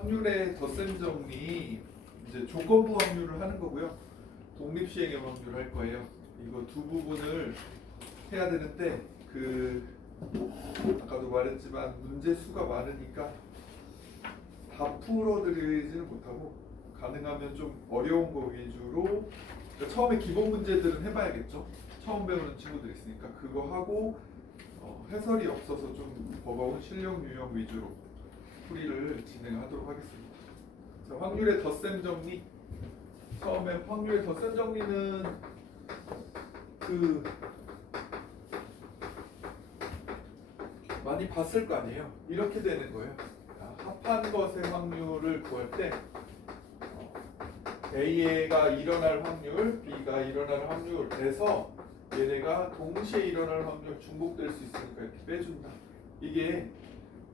확률의 덧셈 정리 이제 조건부 확률을 하는 거고요. 독립시행의 확률을 할 거예요. 이거 두 부분을 해야 되는데 아까도 말했지만 문제 수가 많으니까 다 풀어드리지는 못하고 가능하면 좀 어려운 거 위주로 그러니까 처음에 기본 문제들은 해봐야겠죠. 처음 배우는 친구들 있으니까 그거 하고 해설이 없어서 좀 버거운 실력 유형 위주로 풀이를 진행하도록 하겠습니다. 자, 확률의 덧셈 정리. 처음에 확률의 덧셈 정리는 많이 봤을 거 아니에요. 이렇게 되는 거예요. 합한 것의 확률을 구할 때 A가 일어날 확률, B가 일어날 확률 해서 얘네가 동시에 일어날 확률 중복될 수 있으니까 이렇게 빼준다. 이게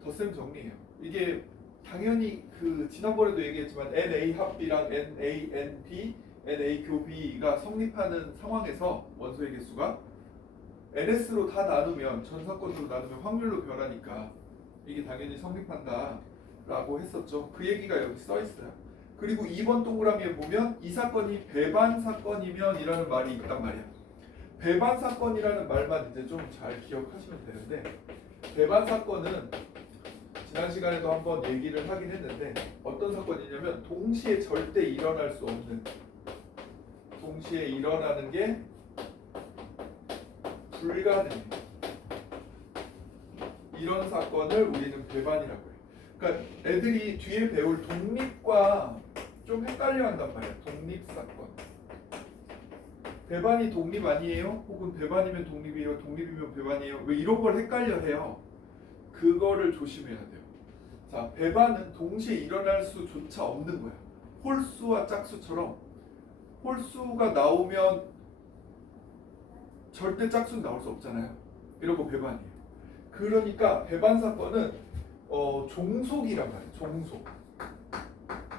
덧셈 정리예요. 이게 당연히 지난번에도 얘기했지만 NA 합비랑 NA, NB, NA 교비가 성립하는 상황에서 원소의 개수가 NS로 다 나누면 전사건으로 나누면 확률로 변하니까 이게 당연히 성립한다 라고 했었죠. 그 얘기가 여기 써 있어요. 그리고 2번 동그라미에 보면 이 사건이 배반 사건이면 이라는 말이 있단 말이야. 배반 사건이라는 말만 이제 좀 잘 기억하시면 되는데, 배반 사건은 지난 시간에도 한번 얘기를 하긴 했는데 어떤 사건이냐면 동시에 절대 일어날 수 없는, 동시에 일어나는 게 불가능해. 이런 사건을 우리는 배반이라고 해요. 그러니까 애들이 뒤에 배울 독립과 좀 헷갈려 한단 말이야. 독립사건. 배반이 독립 아니에요? 혹은 배반이면 독립이에요? 독립이면 배반이에요? 왜 이런 걸 헷갈려 해요? 그거를 조심해야 돼요. 자, 배반은 동시에 일어날 수조차 없는 거야. 홀수와 짝수처럼 홀수가 나오면 절대 짝수는 나올 수 없잖아요. 이런 거 배반이에요. 그러니까 배반 사건은 종속이란 말이에요.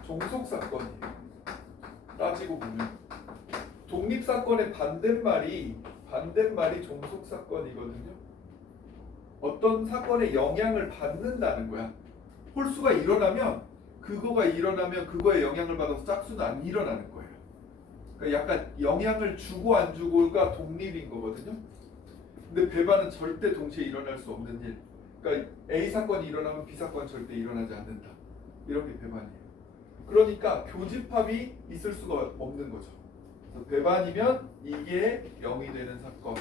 종속 사건이에요. 따지고 보면 독립 사건의 반대말이 종속 사건이거든요. 어떤 사건에 영향을 받는다는 거야. 홀수가 일어나면 그거에 영향을 받아서 짝수는 안 일어나는 거예요. 그러니까 약간 영향을 주고 안 주고가 독립인 거거든요. 근데 배반은 절대 동시에 일어날 수 없는 일. 그러니까 A 사건이 일어나면 B 사건은 절대 일어나지 않는다. 이런 게 배반이에요. 그러니까 교집합이 있을 수가 없는 거죠. 그래서 배반이면 이게 0이 되는 사건,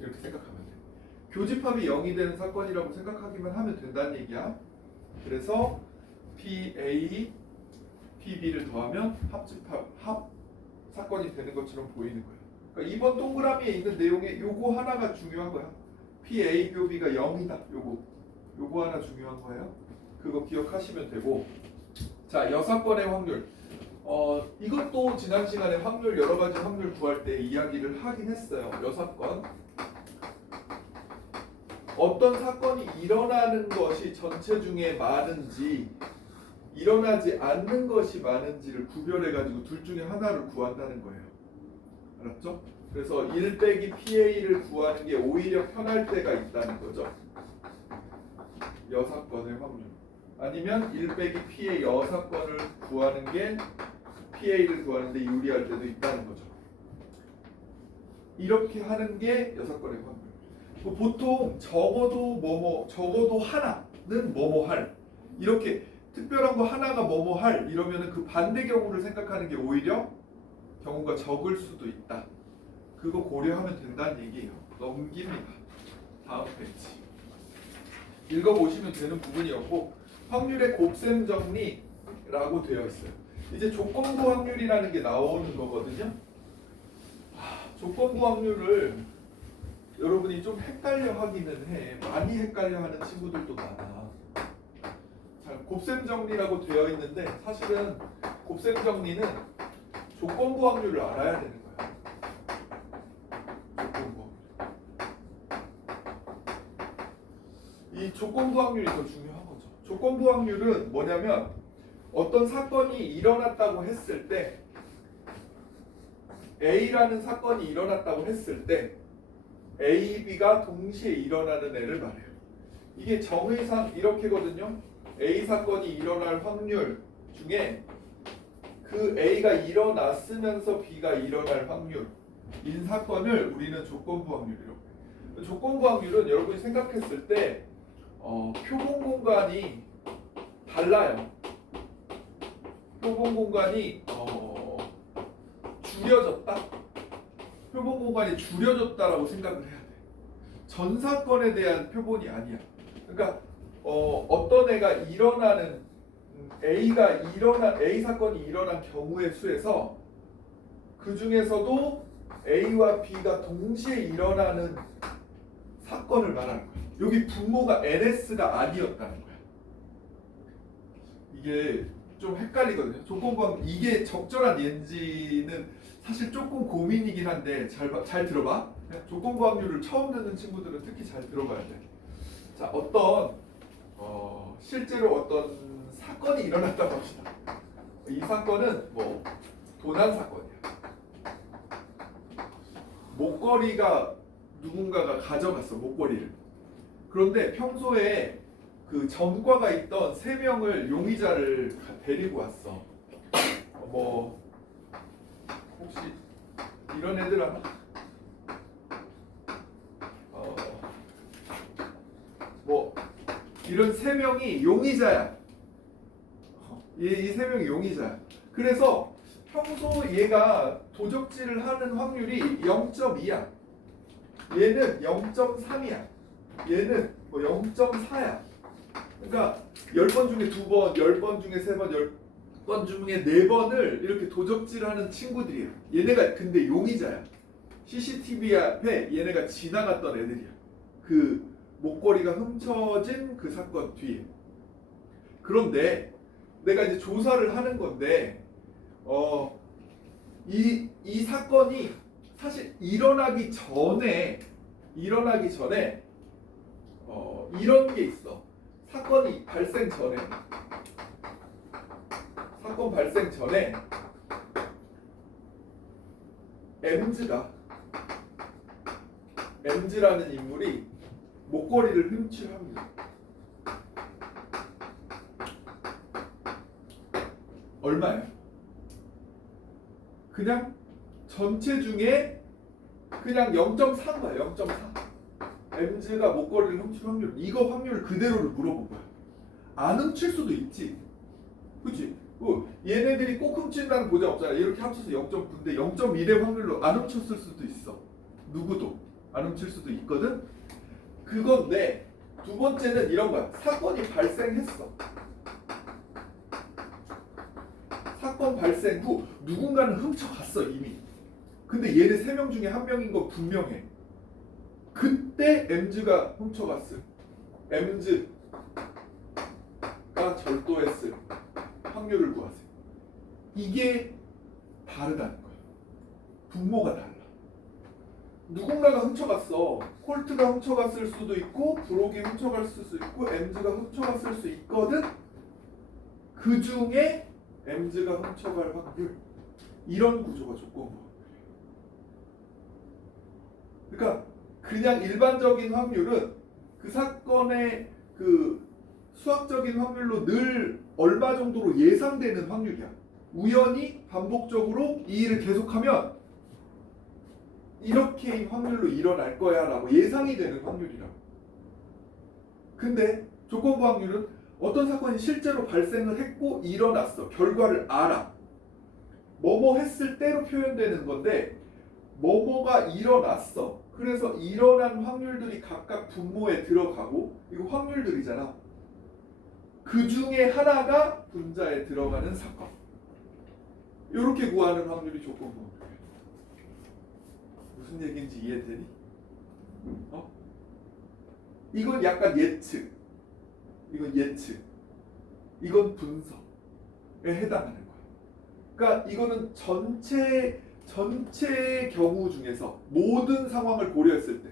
이렇게 생각하면 돼요. 교집합이 0이 되는 사건이라고 생각하기만 하면 된다는 얘기야. 그래서 PA, PB를 더하면 합 사건이 되는 것처럼 보이는 거예요. 그러니까 이번 동그라미에 있는 내용에 요거 하나가 중요한 거야. PA 교비가 0이다. 요거 하나 중요한 거예요. 그거 기억하시면 되고. 자, 여사건의 확률. 이것도 지난 시간에 여러 가지 확률 구할 때 이야기를 하긴 했어요. 여사건. 어떤 사건이 일어나는 것이 전체 중에 많은지 일어나지 않는 것이 많은지를 구별해가지고 둘 중에 하나를 구한다는 거예요. 알았죠? 그래서 1 빼기 PA를 구하는 게 오히려 편할 때가 있다는 거죠. 여사건의 확률. 아니면 1 빼기 PA 여사건을 구하는 게 PA를 구하는 데 유리할 때도 있다는 거죠. 이렇게 하는 게 여사건의 확률. 보통 적어도 하나는 뭐뭐할, 이렇게 특별한 거 하나가 뭐뭐할 이러면은 그 반대 경우를 생각하는 게 오히려 경우가 적을 수도 있다. 그거 고려하면 된다는 얘기예요. 넘깁니다. 다음 페이지. 읽어보시면 되는 부분이었고, 확률의 곱셈 정리라고 되어 있어요. 이제 조건부 확률이라는 게 나오는 거거든요. 조건부 확률을 여러분이 좀 헷갈려 하기는 해. 많이 헷갈려 하는 친구들도 많아. 자, 곱셈 정리라고 되어 있는데 사실은 곱셈 정리는 조건부 확률을 알아야 되는 거야. 조건부. 이 조건부 확률이 더 중요한 거죠. 조건부 확률은 뭐냐면 어떤 사건이 일어났다고 했을 때 A라는 사건이 일어났다고 했을 때 A, B가 동시에 일어나는 애를 말해요. 이게 정의상 이렇게거든요. A 사건이 일어날 확률 중에 그 A가 일어났으면서 B가 일어날 확률인 사건을 우리는 조건부 확률이라고 해요. 조건부 확률은 여러분이 생각했을 때 표본 공간이 달라요. 표본 공간이 줄여졌다. 표본 공간이 줄여졌다라고 생각을 해야 돼. 전 사건에 대한 표본이 아니야. 그러니까 어떤 애가 일어나는 A 사건이 일어난 경우의 수에서 그 중에서도 A와 B가 동시에 일어나는 사건을 말하는 거야. 여기 분모가 NS가 아니었다는 거야. 이게 좀 헷갈리거든요. 조건부 이게 적절한 예인지는 사실 조금 고민이긴 한데 잘 들어봐. 조건부 확률을 처음 듣는 친구들은 특히 잘 들어봐야 돼. 자, 실제로 어떤 사건이 일어났다고 합시다. 이 사건은 뭐 도난 사건이야. 목걸이가 누군가가 가져갔어, 목걸이를. 그런데 평소에 그 전과가 있던 3명을 용의자를 데리고 왔어. 뭐 혹시 이런 애들 아나? 뭐 이런 3명이 용의자야. 이 3명이 용의자야. 그래서 평소 얘가 도적질을 하는 확률이 0.2야. 얘는 0.3이야. 얘는 뭐 0.4야. 그러니까 10번 중에 2번, 10번 중에 3번, 10번 중에 4번을 이렇게 도적질하는 친구들이야. 얘네가 근데 용의자야. CCTV 앞에 얘네가 지나갔던 애들이야. 그 목걸이가 훔쳐진 그 사건 뒤에. 그런데 내가 이제 조사를 하는 건데 이 사건이 사실 일어나기 전에 이런 게 있어. 사건 발생 전에 M즈라는 인물이 목걸이를 훔칠 확률. 얼마야? 그냥 전체 중에 그냥 0.4인 거야. 0.4. M즈가 목걸이를 훔칠 확률. 이거 확률 그대로를 물어본 거야. 안 훔칠 수도 있지. 그치? 얘네들이 꼭 훔친다는 보장 없잖아. 이렇게 합쳐서 0.9인데 0.1의 확률로 안 훔쳤을 수도 있어. 누구도 안 훔칠 수도 있거든. 그건데 두 번째는 이런 거야. 사건이 발생했어. 사건 발생 후 누군가는 훔쳐갔어 이미. 근데 얘네 3명 중에 1명인 건 분명해. 그때 M즈가 훔쳐갔을 M즈가 절도했을 확률을 구하세요. 이게 다르다는 거야. 분모가 달라. 누군가가 훔쳐갔어. 콜트가 훔쳐갔을 수도 있고 브록이 훔쳐갔을 수도 있고 M즈가 훔쳐갔을 수 있거든. 그 중에 M즈가 훔쳐갈 확률. 이런 구조가 조건부. 그러니까 그냥 일반적인 확률은 그 사건의 그 수학적인 확률로 늘 얼마 정도로 예상되는 확률이야. 우연히 반복적으로 이 일을 계속하면 이렇게 확률로 일어날 거야 라고 예상이 되는 확률이라고. 근데 조건부 확률은 어떤 사건이 실제로 발생을 했고 일어났어. 결과를 알아. 뭐뭐 했을 때로 표현되는 건데 뭐뭐가 일어났어. 그래서 일어난 확률들이 각각 분모에 들어가고 이거 확률들이잖아. 그 중에 하나가 분자에 들어가는 사건. 이렇게 구하는 확률이 조건부 확률이야. 무슨 얘기인지 이해되니? 이건 약간 예측. 이건 예측. 이건 분석에 해당하는 거야. 그러니까 이거는 전체 경우 중에서 모든 상황을 고려했을 때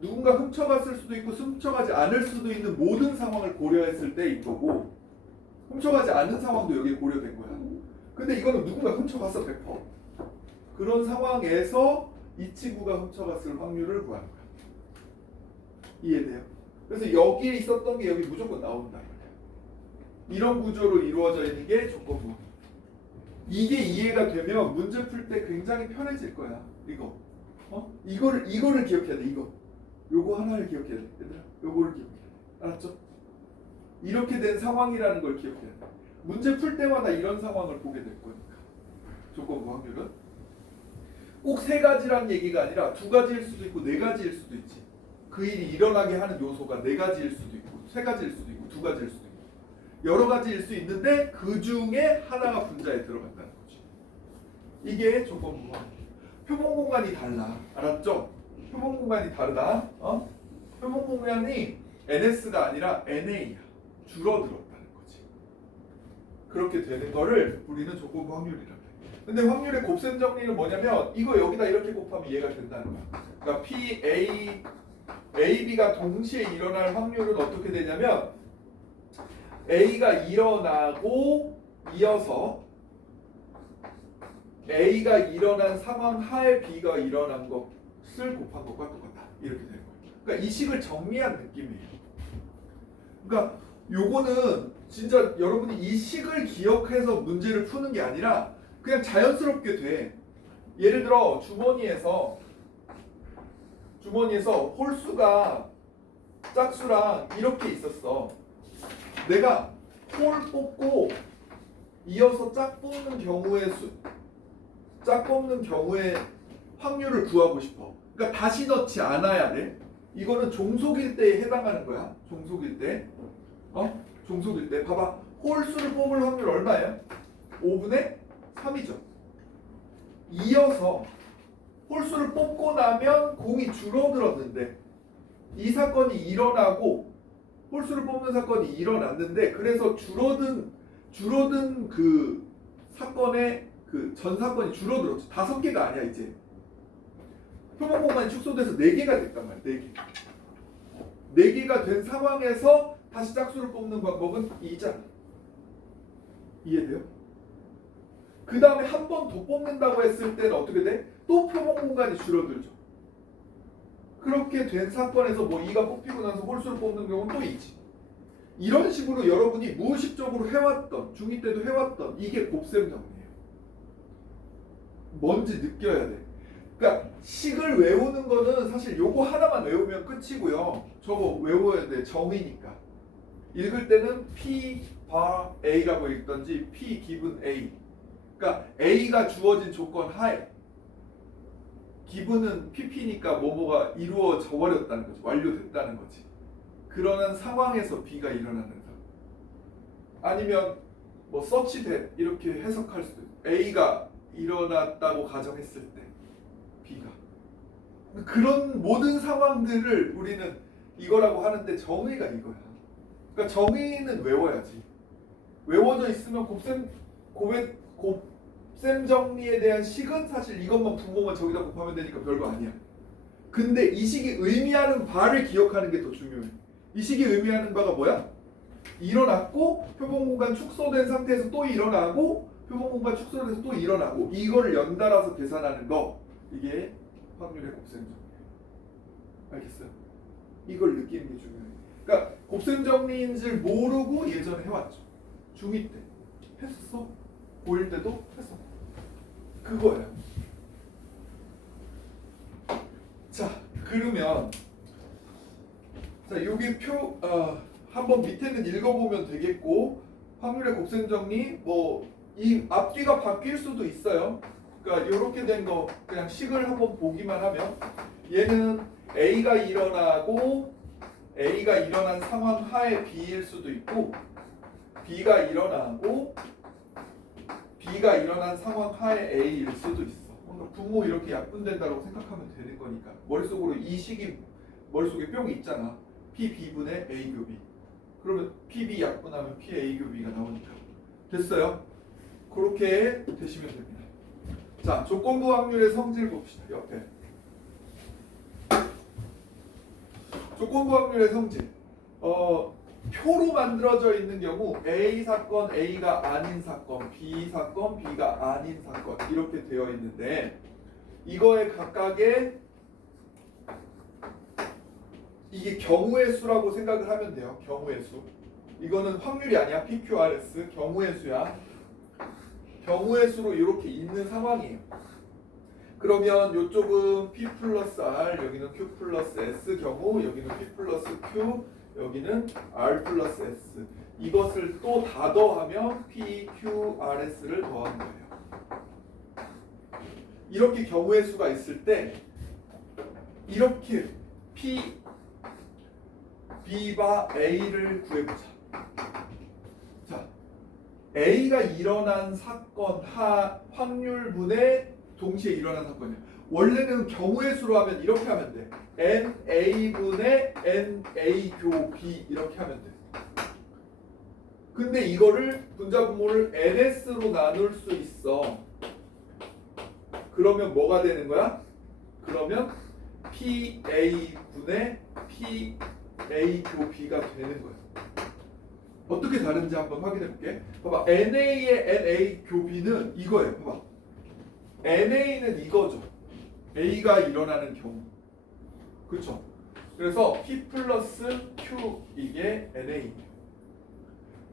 누군가 훔쳐갔을 수도 있고 훔쳐가지 않을 수도 있는 모든 상황을 고려했을 때인 거고 훔쳐가지 않은 상황도 여기에 고려된 거야. 근데 이거는 누군가 훔쳐갔어 100%. 그런 상황에서 이 친구가 훔쳐갔을 확률을 구하는 거야. 이해돼요? 그래서 여기에 있었던 게 여기 무조건 나온다. 이런 구조로 이루어져 있는 게 조건부. 이게 이해가 되면 문제 풀 때 굉장히 편해질 거야. 이거. 이거를 기억해야 돼. 이거. 요거 하나를 기억해야 돼. 얘들아. 요거를 기억해야 돼. 알았죠? 이렇게 된 상황이라는 걸 기억해야 돼. 문제 풀 때마다 이런 상황을 보게 될 거니까. 조건부 확률은 꼭 세 가지란 얘기가 아니라 두 가지일 수도 있고 네 가지일 수도 있지. 그 일이 일어나게 하는 요소가 네 가지일 수도 있고 세 가지일 수도 있고 두 가지일 수도 있고 여러 가지일 수 있는데 그 중에 하나가 분자에 들어간다는 거지. 이게 조건부 확률. 표본 공간이 달라. 알았죠? 표본 공간이 다르다. 표본 공간이 NS가 아니라 NA야. 줄어들었다는 거지. 그렇게 되는 거를 우리는 조건부 확률이라고 해. 근데 확률의 곱셈 정리는 뭐냐면 이거 여기다 이렇게 곱하면 이해가 된다는 거야. 그러니까 PA, AB가 동시에 일어날 확률은 어떻게 되냐면 A가 일어나고 이어서 A가 일어난 상황 하에 B가 일어난 것을 곱한 것과 똑같다. 이렇게 되는 거예요. 그러니까 이 식을 정리한 느낌이에요. 그러니까 요거는 진짜 여러분이 이 식을 기억해서 문제를 푸는 게 아니라 그냥 자연스럽게 돼. 예를 들어 주머니에서 홀수가 짝수랑 이렇게 있었어. 내가 홀 뽑고 이어서 짝 뽑는 경우의 확률을 구하고 싶어. 그러니까 다시 넣지 않아야 돼. 이거는 종속일 때에 해당하는 거야. 종속일 때. 종속일 때. 봐봐. 홀수를 뽑을 확률 얼마예요? 5분의 3이죠. 이어서 홀수를 뽑고 나면 공이 줄어들었는데 이 사건이 일어나고 홀수를 뽑는 사건이 일어났는데 그래서 줄어든 그 사건의 그 전 사건이 줄어들었지. 5개가 아니야 이제. 표본 공간이 축소돼서 4개가 됐단 말이야. 4개. 4개가 된 상황에서 다시 짝수를 뽑는 방법은 2잖아. 이해돼요? 그 다음에 한 번 더 뽑는다고 했을 때는 어떻게 돼? 또 표본 공간이 줄어들죠. 그렇게 된 사건에서 뭐 2가 뽑히고 나서 홀수를 뽑는 경우는 또 있지. 이런 식으로 여러분이 무의식적으로 해왔던, 중2 때도 해왔던 이게 곱셈 정리예요. 뭔지 느껴야 돼. 그러니까 식을 외우는 거는 사실 요거 하나만 외우면 끝이고요. 저거 외워야 돼. 정의니까. 읽을 때는 P bar A라고 읽던지 P 기분 A. 그러니까 A가 주어진 조건 하에 기분은 PP니까 뭐뭐가 이루어져 버렸다는 거지. 완료됐다는 거지. 그러는 상황에서 B가 일어나는 상황. 아니면 뭐 서치된 이렇게 해석할 수도 있고 A가 일어났다고 가정했을 때 B가 그런 모든 상황들을 우리는 이거라고 하는데 정의가 이거야. 그러니까 정의는 외워야지. 외워져 있으면 곱셈 정리에 대한 식은 사실 이것만 분모만 저기다 곱하면 되니까 별거 아니야. 근데 이 식이 의미하는 바를 기억하는 게 더 중요해. 이 식이 의미하는 바가 뭐야? 일어났고 표본 공간 축소된 상태에서 또 일어나고 표본 공간 축소돼서 또 일어나고 이거를 연달아서 계산하는 거 이게 확률의 곱셈 정리. 알겠어요? 이걸 느끼는 게 중요해. 그러니까 곱셈 정리인 줄 모르고 예전에 해왔죠. 중2 때 했었어. 고1 때도 했어. 그거예요. 자, 그러면 자 여기 한번 밑에는 읽어보면 되겠고 확률의 곱셈 정리 뭐 이 앞뒤가 바뀔 수도 있어요. 그러니까 이렇게 된 거 그냥 식을 한번 보기만 하면 얘는 A가 일어나고 A가 일어난 상황 하에 B일 수도 있고 B가 일어나고 B가 일어난 상황 하에 A일 수도 있어. 그러니까 분모 이렇게 약분된다고 생각하면 되는 거니까 머릿속으로 이 식이 머릿속에 뿅이 있잖아. PB분의 A 교비. 그러면 PB 약분하면 PA 교비가 나오니까 됐어요? 그렇게 되시면 됩니다. 자, 조건부 확률의 성질 봅시다. 옆에 조건부 확률의 성질 표로 만들어져 있는 경우 A 사건 A가 아닌 사건, B 사건 B가 아닌 사건 이렇게 되어 있는데 이거에 각각의 이게 경우의 수라고 생각을 하면 돼요. 경우의 수. 이거는 확률이 아니야. PQRS 경우의 수야. 경우의 수로 이렇게 있는 상황이에요. 그러면 이쪽은 P 플러스 R, 여기는 Q 플러스 S 경우, 여기는 P 플러스 Q, 여기는 R 플러스 S. 이것을 또 다 더하면 PQRS를 더한 거예요. 이렇게 경우의 수가 있을 때 이렇게 P, B와 A를 구해보자. 자, A가 일어난 사건 확률분의 동시에 일어난 사건이야. 원래는 경우의 수로 하면 이렇게 하면 돼. NA분의 NA 교 B 이렇게 하면 돼. 근데 이거를 분자분모를 NS로 나눌 수 있어. 그러면 뭐가 되는 거야? 그러면 PA분의 PA 교 B가 되는 거야. 어떻게 다른지 한번 확인해 볼게. 봐봐. NA의 NA 교 B는 이거예요. 봐봐. NA는 이거죠. A가 일어나는 경우. 그렇죠? 그래서 P 플러스 Q 이게 NA예요.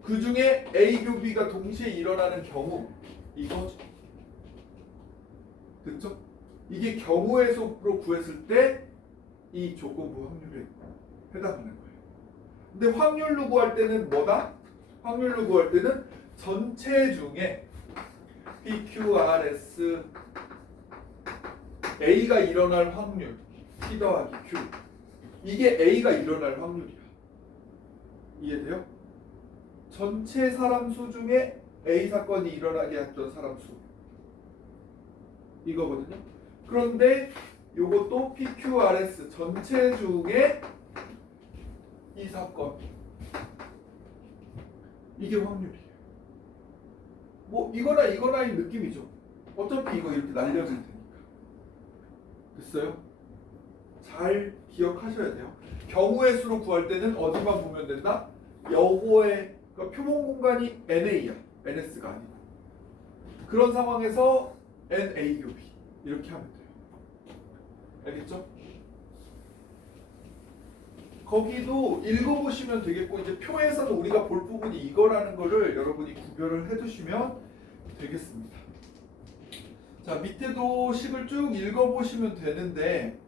그 중에 A 교 B가 동시에 일어나는 경우 이거죠. 됐죠? 이게 경우의 수로 구했을 때 이 조건부 확률에 해당하는 거예요. 근데 확률로 구할 때는 뭐다? 확률로 구할 때는 전체 중에 PQRS A가 일어날 확률 P 더하기 Q 이게 A가 일어날 확률이야. 이해돼요? 전체 사람 수 중에 A 사건이 일어나게 했던 사람 수 이거거든요. 그런데 요것도 PQRS 전체 중에 이 사건 이게 확률이에요. 뭐 이거나의 느낌이죠. 어차피 이거 이렇게 날려질 테니까. 됐어요? 잘 기억하셔야 돼요. 경우의 수로 구할 때는 어디만 보면 된다? 요거의 그러니까 표본 공간이 NA야. NS가 아니고. 그런 상황에서 NA 교 B 이렇게 하면 돼요. 알겠죠? 거기도 읽어보시면 되겠고 이제 표에서는 우리가 볼 부분이 이거라는 거를 여러분이 구별을 해두시면 되겠습니다. 자 밑에도 식을 쭉 읽어보시면 되는데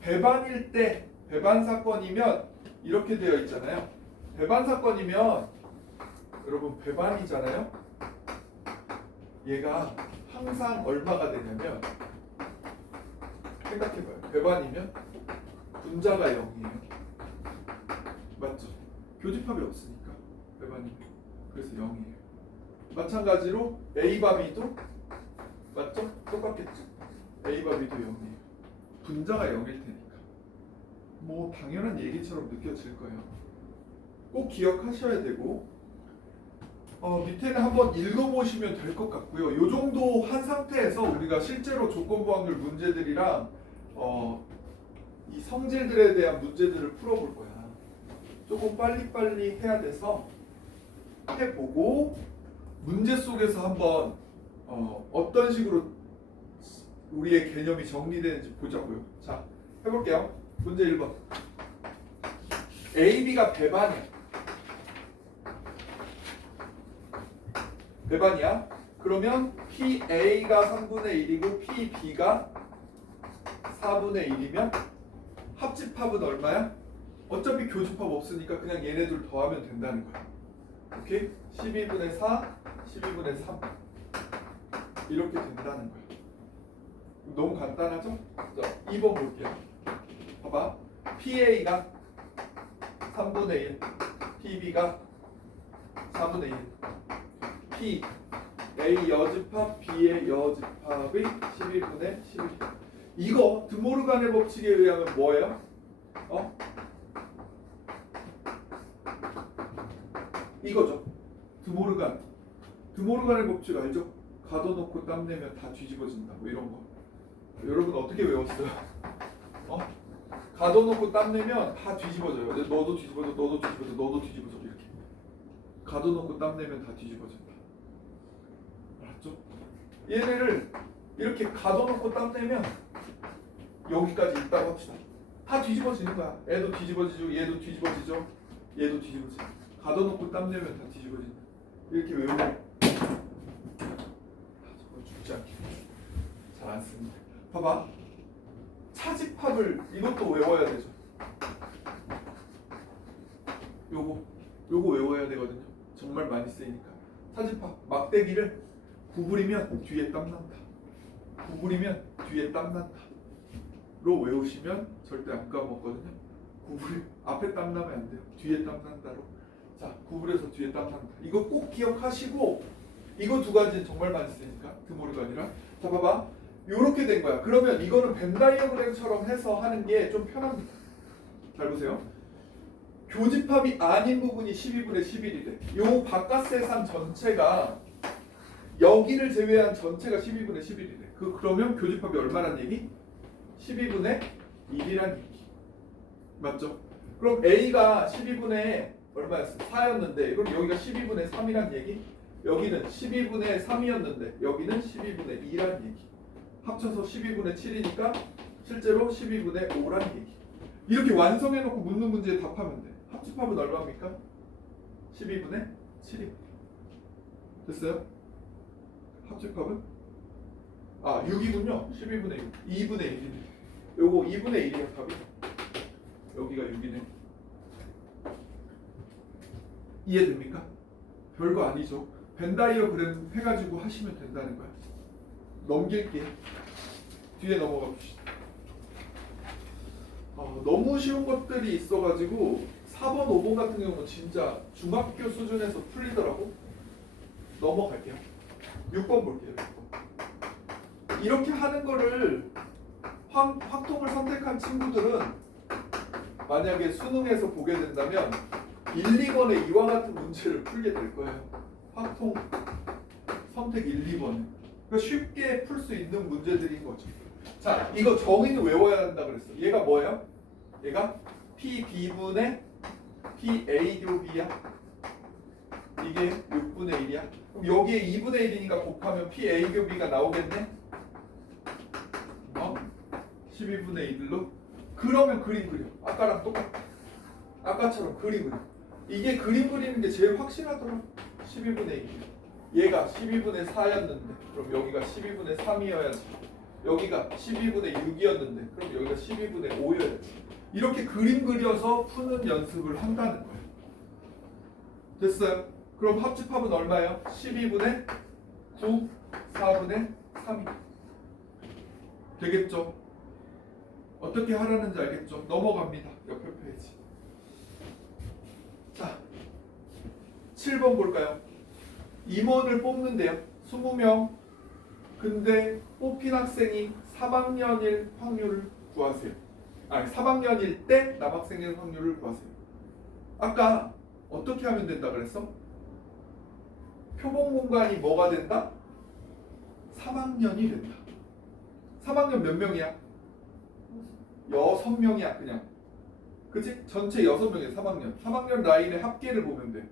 배반일 때 배반 사건이면 이렇게 되어 있잖아요. 배반 사건이면 여러분 배반이잖아요. 얘가 항상 얼마가 되냐면 생각해봐요. 배반이면 분자가 0이에요. 맞죠? 교집합이 없으니까 배반이면 그래서 0이에요. 마찬가지로 A바 B도 맞죠? 똑같겠죠? A바 B도 0이에요. 분자가 0일 테니까 뭐 당연한 얘기처럼 느껴질 거예요. 꼭 기억하셔야 되고 밑에는 한번 읽어보시면 될 것 같고요. 이 정도 한 상태에서 우리가 실제로 조건부 확률 문제들이랑 이 성질들에 대한 문제들을 풀어볼 거야. 조금 빨리빨리 해야 돼서 해보고 문제 속에서 한번 어떤 식으로 우리의 개념이 정리되는지 보자고요. 자, 해볼게요. 문제 1번. AB가 배반이야. 배반이야. 그러면 PA가 3분의 1이고 PB가 4분의 1이면 합집합은 얼마야? 어차피 교집합 없으니까 그냥 얘네들 더하면 된다는 거야. 오케이? 12분의 4, 12분의 3 이렇게 된다는 거야. 너무 간단하죠? 자, 2번 볼게요. 봐봐. PA가 3분의 1, PB가 4분의 1 P, A 여집합, B의 여집합이 11분의 11 이거 드모르간의 법칙에 의하면 뭐예요? 이거죠. 드모르간의 법칙 알죠? 가둬놓고 땀 내면 다 뒤집어진다 뭐 이런 거 여러분 어떻게 외웠어요? 가둬놓고 땀 내면 다 뒤집어져요. 너도 뒤집어져 너도 뒤집어져 너도 뒤집어져 이렇게 가둬놓고 땀 내면 다 뒤집어진다. 알았죠? 얘네를 이렇게 가둬놓고 땀 내면 여기까지 있다고 합시다. 다 뒤집어지는 거야. 얘도 뒤집어지죠 얘도 뒤집어지죠 얘도 뒤집어지죠. 가둬놓고 땀 내면 다 뒤집어진다. 이렇게 외우면 저건 죽지 않게 잘 안 씁니다. 봐봐. 차집합을 이것도 외워야 되죠. 요거 외워야 되거든요. 정말 많이 쓰이니까. 차집합 막대기를 구부리면 뒤에 땀 난다. 구부리면 뒤에 땀 난다. 로 외우시면 절대 안 까먹거든요. 구부리 앞에 땀 나면 안 돼요. 뒤에 땀 난다로. 자, 구부려서 뒤에 땀 난다. 이거 꼭 기억하시고 이거 두 가지는 정말 많이 쓰니까 드모르가 아니라. 자, 봐봐. 요렇게 된 거야. 그러면 이거는 벤 다이어그램처럼 해서 하는 게 좀 편합니다. 잘 보세요. 교집합이 아닌 부분이 12분의 11이 돼. 요 바깥 세상 전체가 여기를 제외한 전체가 12분의 11이 돼. 그러면 교집합이 얼마란 얘기? 12분의 1이란 얘기. 맞죠? 그럼 A가 12분의 얼마였어? 4였는데 그럼 여기가 12분의 3이란 얘기? 여기는 12분의 3이었는데 여기는 12분의 2란 얘기. 합쳐서 12분의 7이니까 실제로 12분의 5란 얘기. 이렇게 완성해놓고 묻는 문제에 답하면 돼. 합집합은 얼마입니까? 12분의 7입니다. 됐어요? 합집합은? 6이군요. 12분의 6. 2분의 1이네. 요거 2분의 1이야 답이. 여기가 6이네. 이해됩니까? 별거 아니죠. 벤 다이어그램 해가지고 하시면 된다는 거야. 넘길게. 뒤에 넘어가 봅시다. 너무 쉬운 것들이 있어가지고 4번, 5번 같은 경우는 진짜 중학교 수준에서 풀리더라고. 넘어갈게요. 6번 볼게요. 6번. 이렇게 하는 거를 확통을 선택한 친구들은 만약에 수능에서 보게 된다면 1, 2번에 이와 같은 문제를 풀게 될 거예요. 확통 선택 1, 2번. 그러니까 쉽게 풀 수 있는 문제들인 거죠. 자, 이거 정의는 외워야 한다 그랬어. 얘가 뭐예요? 얘가 PB분의 PA 교비야. 이게 6분의 1이야. 그럼 여기에 2분의 1이니까 곱하면 PA 교비가 나오겠네? 12분의 2들로? 그러면 그림 그려. 아까랑 똑같아. 아까처럼 그림 그려. 이게 그림 그리는 게 제일 확실하더라. 12분의 1. 얘가 12분의 4였는데 그럼 여기가 12분의 3이어야지. 여기가 12분의 6이었는데 그럼 여기가 12분의 5여야지. 이렇게 그림 그려서 푸는 연습을 한다는 거예요. 됐어요? 그럼 합집합은 얼마예요? 12분의 9, 4분의 3이 되겠죠? 어떻게 하라는지 알겠죠? 넘어갑니다. 옆에 페이지. 자, 7번 볼까요? 임원을 뽑는데요. 20명. 근데 뽑힌 학생이 3학년일 확률을 구하세요. 3학년일 때 남학생일 확률을 구하세요. 아까 어떻게 하면 된다 그랬어? 표본 공간이 뭐가 된다? 3학년이 된다. 3학년 몇 명이야? 6명이야 그냥. 그치? 전체 6명이야 3학년. 3학년 라인의 합계를 보면 돼.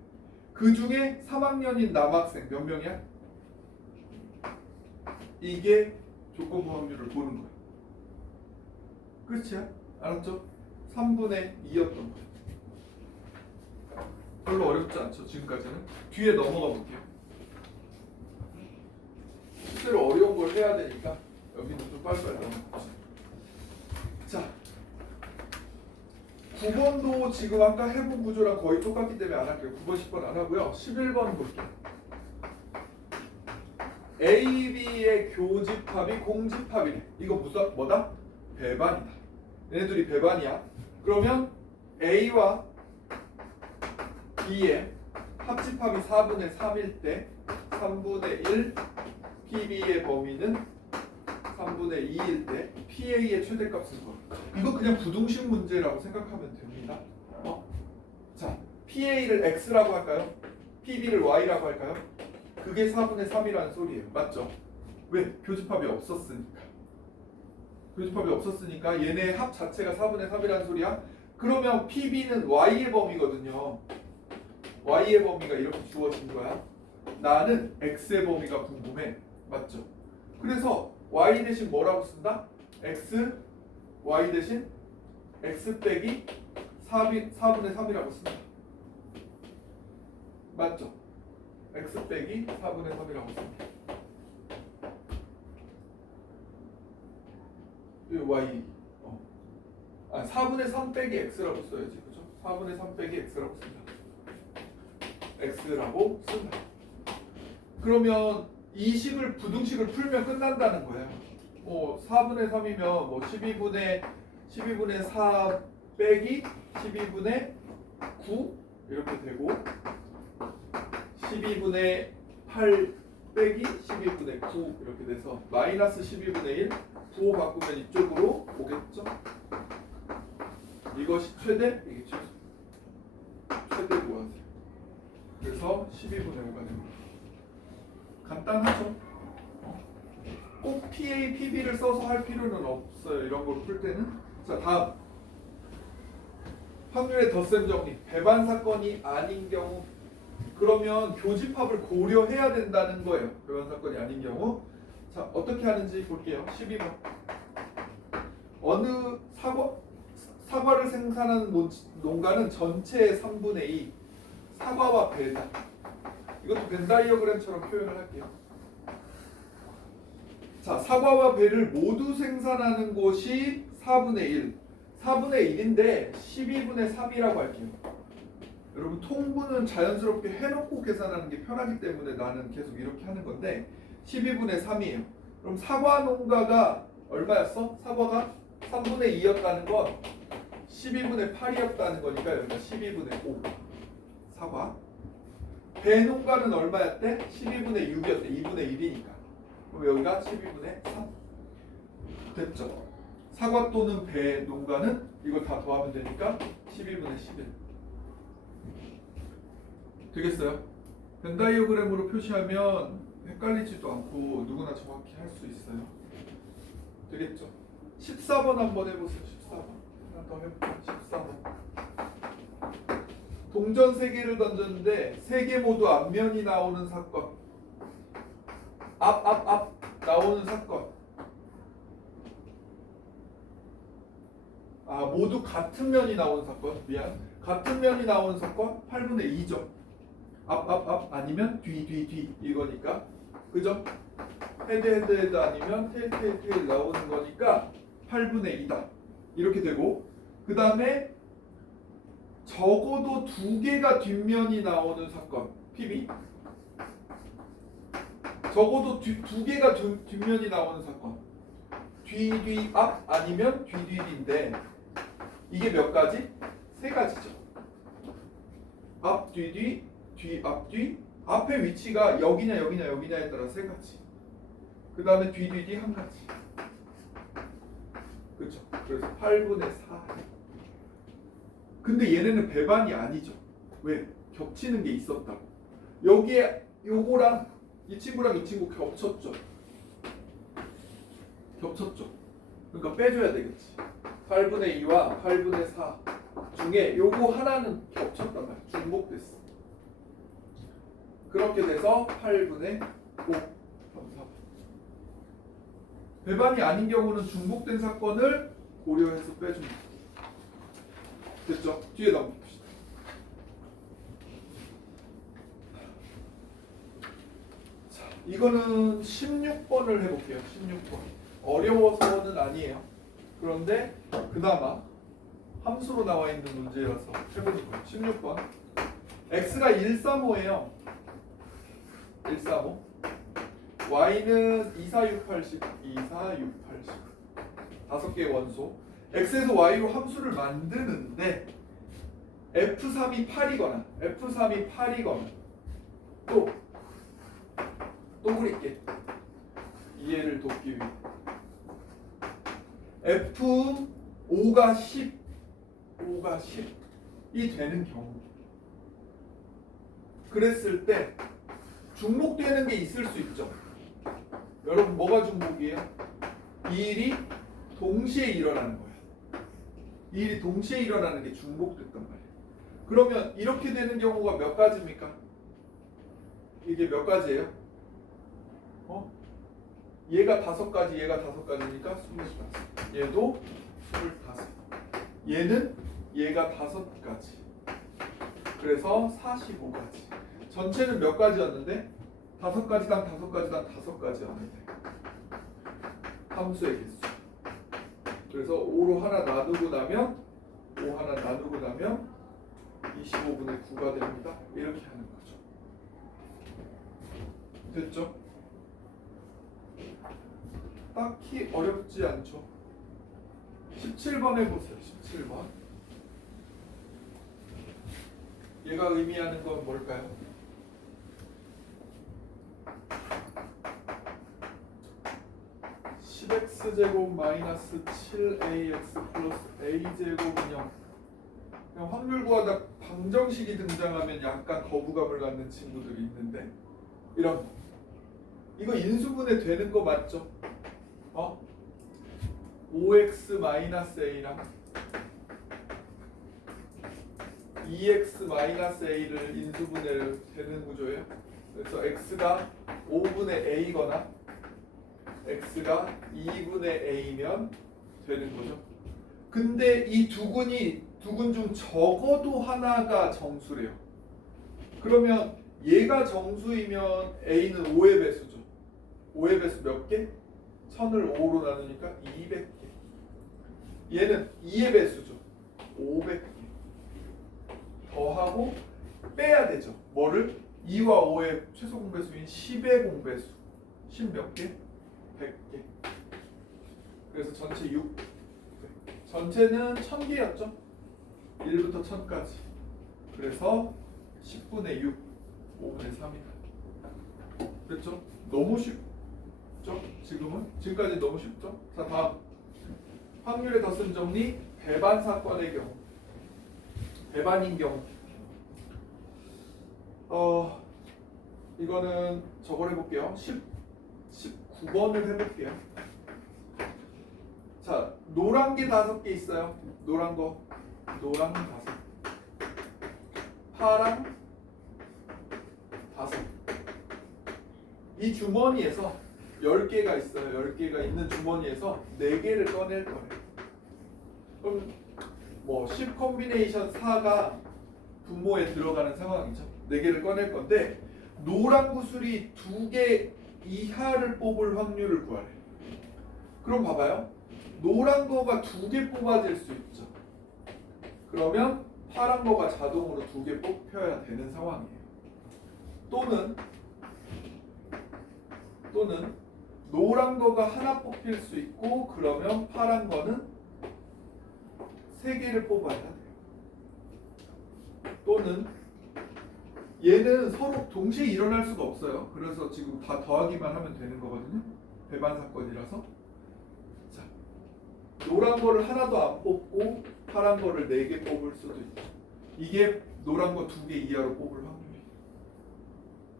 그 중에 3학년인 남학생 몇 명이야? 이게 조건부 확률을 보는 거야. 끝이야? 알았죠? 3분의 2였던 거야. 별로 어렵지 않죠 지금까지는. 뒤에 넘어가 볼게요. 실제로 어려운 걸 해야 되니까 여기는 좀 빨리빨리 넘어갑시다. 자, 9번도 지금 아까 해본 구조랑 거의 똑같기 때문에 안 할게요. 9번, 10번 안 하고요. 11번 볼게요. A, B의 교집합이 공집합이래. 이거 무슨 뭐다? 배반이다. 얘네들이 배반이야. 그러면 A와 B의 합집합이 4분의 3일 때 3분의 1 PB의 범위는 3분의 2일 때 PA의 최대값은 뭐? 이거 그냥 부등식 문제라고 생각하면 됩니다. 자, PA를 X라고 할까요? PB를 Y라고 할까요? 그게 4분의 3이라는 소리예요. 맞죠? 왜? 교집합이 없었으니까. 교집합이 없었으니까 얘네 합 자체가 4분의 3이라는 소리야. 그러면 PB는 Y의 범위거든요. Y의 범위가 이렇게 주어진 거야. 나는 X의 범위가 궁금해. 맞죠? 그래서 Y 대신 뭐라고 쓴다? X, Y 대신 X 빼기 4분의 3이라고 쓴다. 맞죠? x 빼기 4분의 3이라고 씁니다. 이 y 4분의 3 빼기 x라고 써야지, 그죠? 4분의 3 빼기 x라고 씁니다. x라고 쓴다. 그러면 이 식을 부등식을 풀면 끝난다는 거예요. 4분의 3이면 뭐 12분의 4 빼기 12분의 9 이렇게 되고 12분의 8 빼기 12분의 9 이렇게 돼서 마이너스 12분의 1 부호 바꾸면 이쪽으로 오겠죠? 이것이 최대, 이게 최대 무한세. 그래서 12분의 5가 됩니다. 간단하죠? 꼭 PA, PB를 써서 할 필요는 없어요. 이런 걸 풀 때는. 자, 다음. 확률의 덧셈 정리. 배반 사건이 아닌 경우. 그러면 교집합을 고려해야 된다는 거예요. 배반 사건이 아닌 경우. 자, 어떻게 하는지 볼게요. 12번. 어느 사과를 생산하는 농가는 전체의 3분의 2 사과와 배다. 이것도 벤 다이어그램처럼 표현을 할게요. 자, 사과와 배를 모두 생산하는 곳이 4분의 1. 4분의 1인데 12분의 3이라고 할게요. 여러분 통분은 자연스럽게 해놓고 계산하는 게 편하기 때문에 나는 계속 이렇게 하는 건데 12분의 3이에요. 그럼 사과 농가가 얼마였어? 사과가 3분의 2였다는 건 12분의 8이었다는 거니까 여기가 12분의 5 사과. 배 농가는 얼마였대? 12분의 6이었대. 2분의 1이니까. 그럼 여기가 12분의 3 됐죠? 사과 또는 배 농가는 이거 다 더하면 되니까 12분의 11 되겠어요? 벤 다이어그램으로 표시하면 헷갈리지도 않고 누구나 정확히 할 수 있어요. 되겠죠? 14번 한번 해보세요. 14번 하나 더 해볼게요. 14번 동전 3개를 던졌는데 3개 모두 앞면이 나오는 사건. 앞 나오는 사건. 모두 같은 면이 나오는 사건. 미안. 같은 면이 나오는 사건 8분의 2죠. 앞 아니면 뒤 이거니까. 그죠? 헤드 아니면 테일 나오는 거니까 8분의 2다. 이렇게 되고 그 다음에 적어도 2개가 뒷면이 나오는 사건. PB. 적어도 2개가 뒷면이 나오는 사건. 뒤 앞 아니면 뒤인데 이게 몇 가지? 3가지죠. 앞 뒤 앞 뒤. 앞의 위치가 여기냐에 따라 3가지. 그 다음에 뒤 1가지. 그렇죠? 그래서 8분의 4. 근데 얘네는 배반이 아니죠. 왜? 겹치는 게 있었다고. 여기에 요거랑 이 친구랑 이 친구 겹쳤죠. 그러니까 빼줘야 되겠지. 8분의 2와 8분의 4 중에 요거 하나는 겹쳤단 말이야. 중복됐어. 그렇게 돼서 8분의 5 4. 배반이 아닌 경우는 중복된 사건을 고려해서 빼줍니다. 됐죠? 뒤에 넘깁시다. 자, 이거는 16번을 해볼게요. 16번. 어려워서는 아니에요. 그런데 그나마 함수로 나와 있는 문제라서 해보는 거예요. 16번. x가 135예요. 135. y는 2, 4, 6, 80. 2, 4, 6, 80. 5개의 원소. x에서 y로 함수를 만드는데 f3이 8이거나 또 그릴게. 이해를 돕기 위해 f5가 10이 되는 경우 그랬을 때 중복되는 게 있을 수 있죠. 여러분 뭐가 중복이에요? 이 일이 동시에 일어나는 거예요. 이 일이 동시에 일어나는 게 중복됐단 말이에요. 그러면 이렇게 되는 경우가 몇 가지입니까? 이게 몇 가지예요? 얘가 5가지, 얘가 5가지니까 25. 얘도 25. 얘는 얘가 5가지. 그래서 45가지. 전체는 몇 가지였는데? 5가지당 5가지당 5가지였는데 함수의 개수. 그래서 5로 하나 나누고 나면 5 하나 나누고 나면 25분의 9가 됩니다. 이렇게 하는 거죠. 됐죠? 딱히 어렵지 않죠. 17번 해보세요. 17번. 얘가 의미하는 건 뭘까요? 10x제곱 마이너스 7ax 플러스 a제곱은요. 그냥 확률 구하다 방정식이 등장하면 약간 거부감을 갖는 친구들이 있는데 이런 거. 이거 인수분해 되는 거 맞죠? 5x 마이너스 a랑 2x 마이너스 a를 인수분해 되는 구조예요. 그래서 x가 5분의 a거나 x가 2분의 a면 되는 거죠. 근데 이 두 군 중 적어도 하나가 정수래요. 그러면 얘가 정수이면 a는 5의 배수죠. 5의 배수 몇 개? 1000을 5로 나누니까 200개. 얘는 2의 배수죠. 500개. 더하고 빼야 되죠. 뭐를? 2와 5의 최소 공배수인 10의 공배수. 10 몇 개? 100개. 그래서 전체 6. 전체는 1000개였죠. 1부터 1000까지. 그래서 10분의 6, 5분의 3이다. 그렇죠? 너무 쉽죠? 지금까지 너무 쉽죠? 자, 다음. 확률의 덧셈 정리. 배반 사건의 경우. 배반인 경우. 이거는 저걸 해볼게요. 19번을 해볼게요. 자, 노란 게 5개 있어요. 노란 5. 파랑 5. 이 주머니에서 10개가 있어요. 10개가 있는 주머니에서 4개를 꺼낼 거예요. 그럼 뭐 10 콤비네이션 4가 분모에 들어가는 상황이죠. 4개를 꺼낼 건데 노란 구슬이 2개 이하를 뽑을 확률을 구하래. 그럼 봐봐요. 노란 거가 2개 뽑아질 수 있죠. 그러면 파란 거가 자동으로 2개 뽑혀야 되는 상황이에요. 또는 노란 거가 하나 뽑힐 수 있고 그러면 파란 거는 3개를 뽑아야 돼요. 또는 얘는 서로 동시에 일어날 수가 없어요. 그래서 지금 다 더하기만 하면 되는 거거든요. 배반 사건이라서. 자, 노란 거를 하나도 안 뽑고 파란 거를 4개 뽑을 수도 있죠. 이게 노란 거 2개 이하로 뽑을 확률이에요.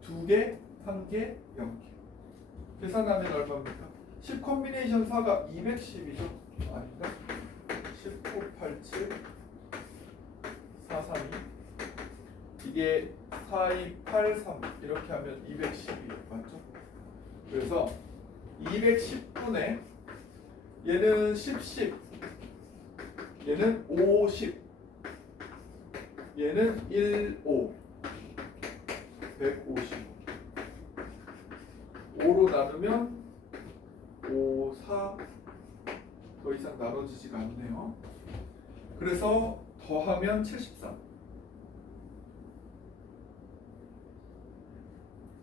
2개, 1개, 0개. 계산하면 얼마입니까? 10 콤비네이션 4가 210이죠. 아닌가? 1987 432 이게 4283 이렇게 하면 212 맞죠? 그래서 210분의 얘는 10 얘는 50 얘는 15 155 5로 나누면 5, 4 더 이상 나눠지지가 않네요. 그래서 더하면 73.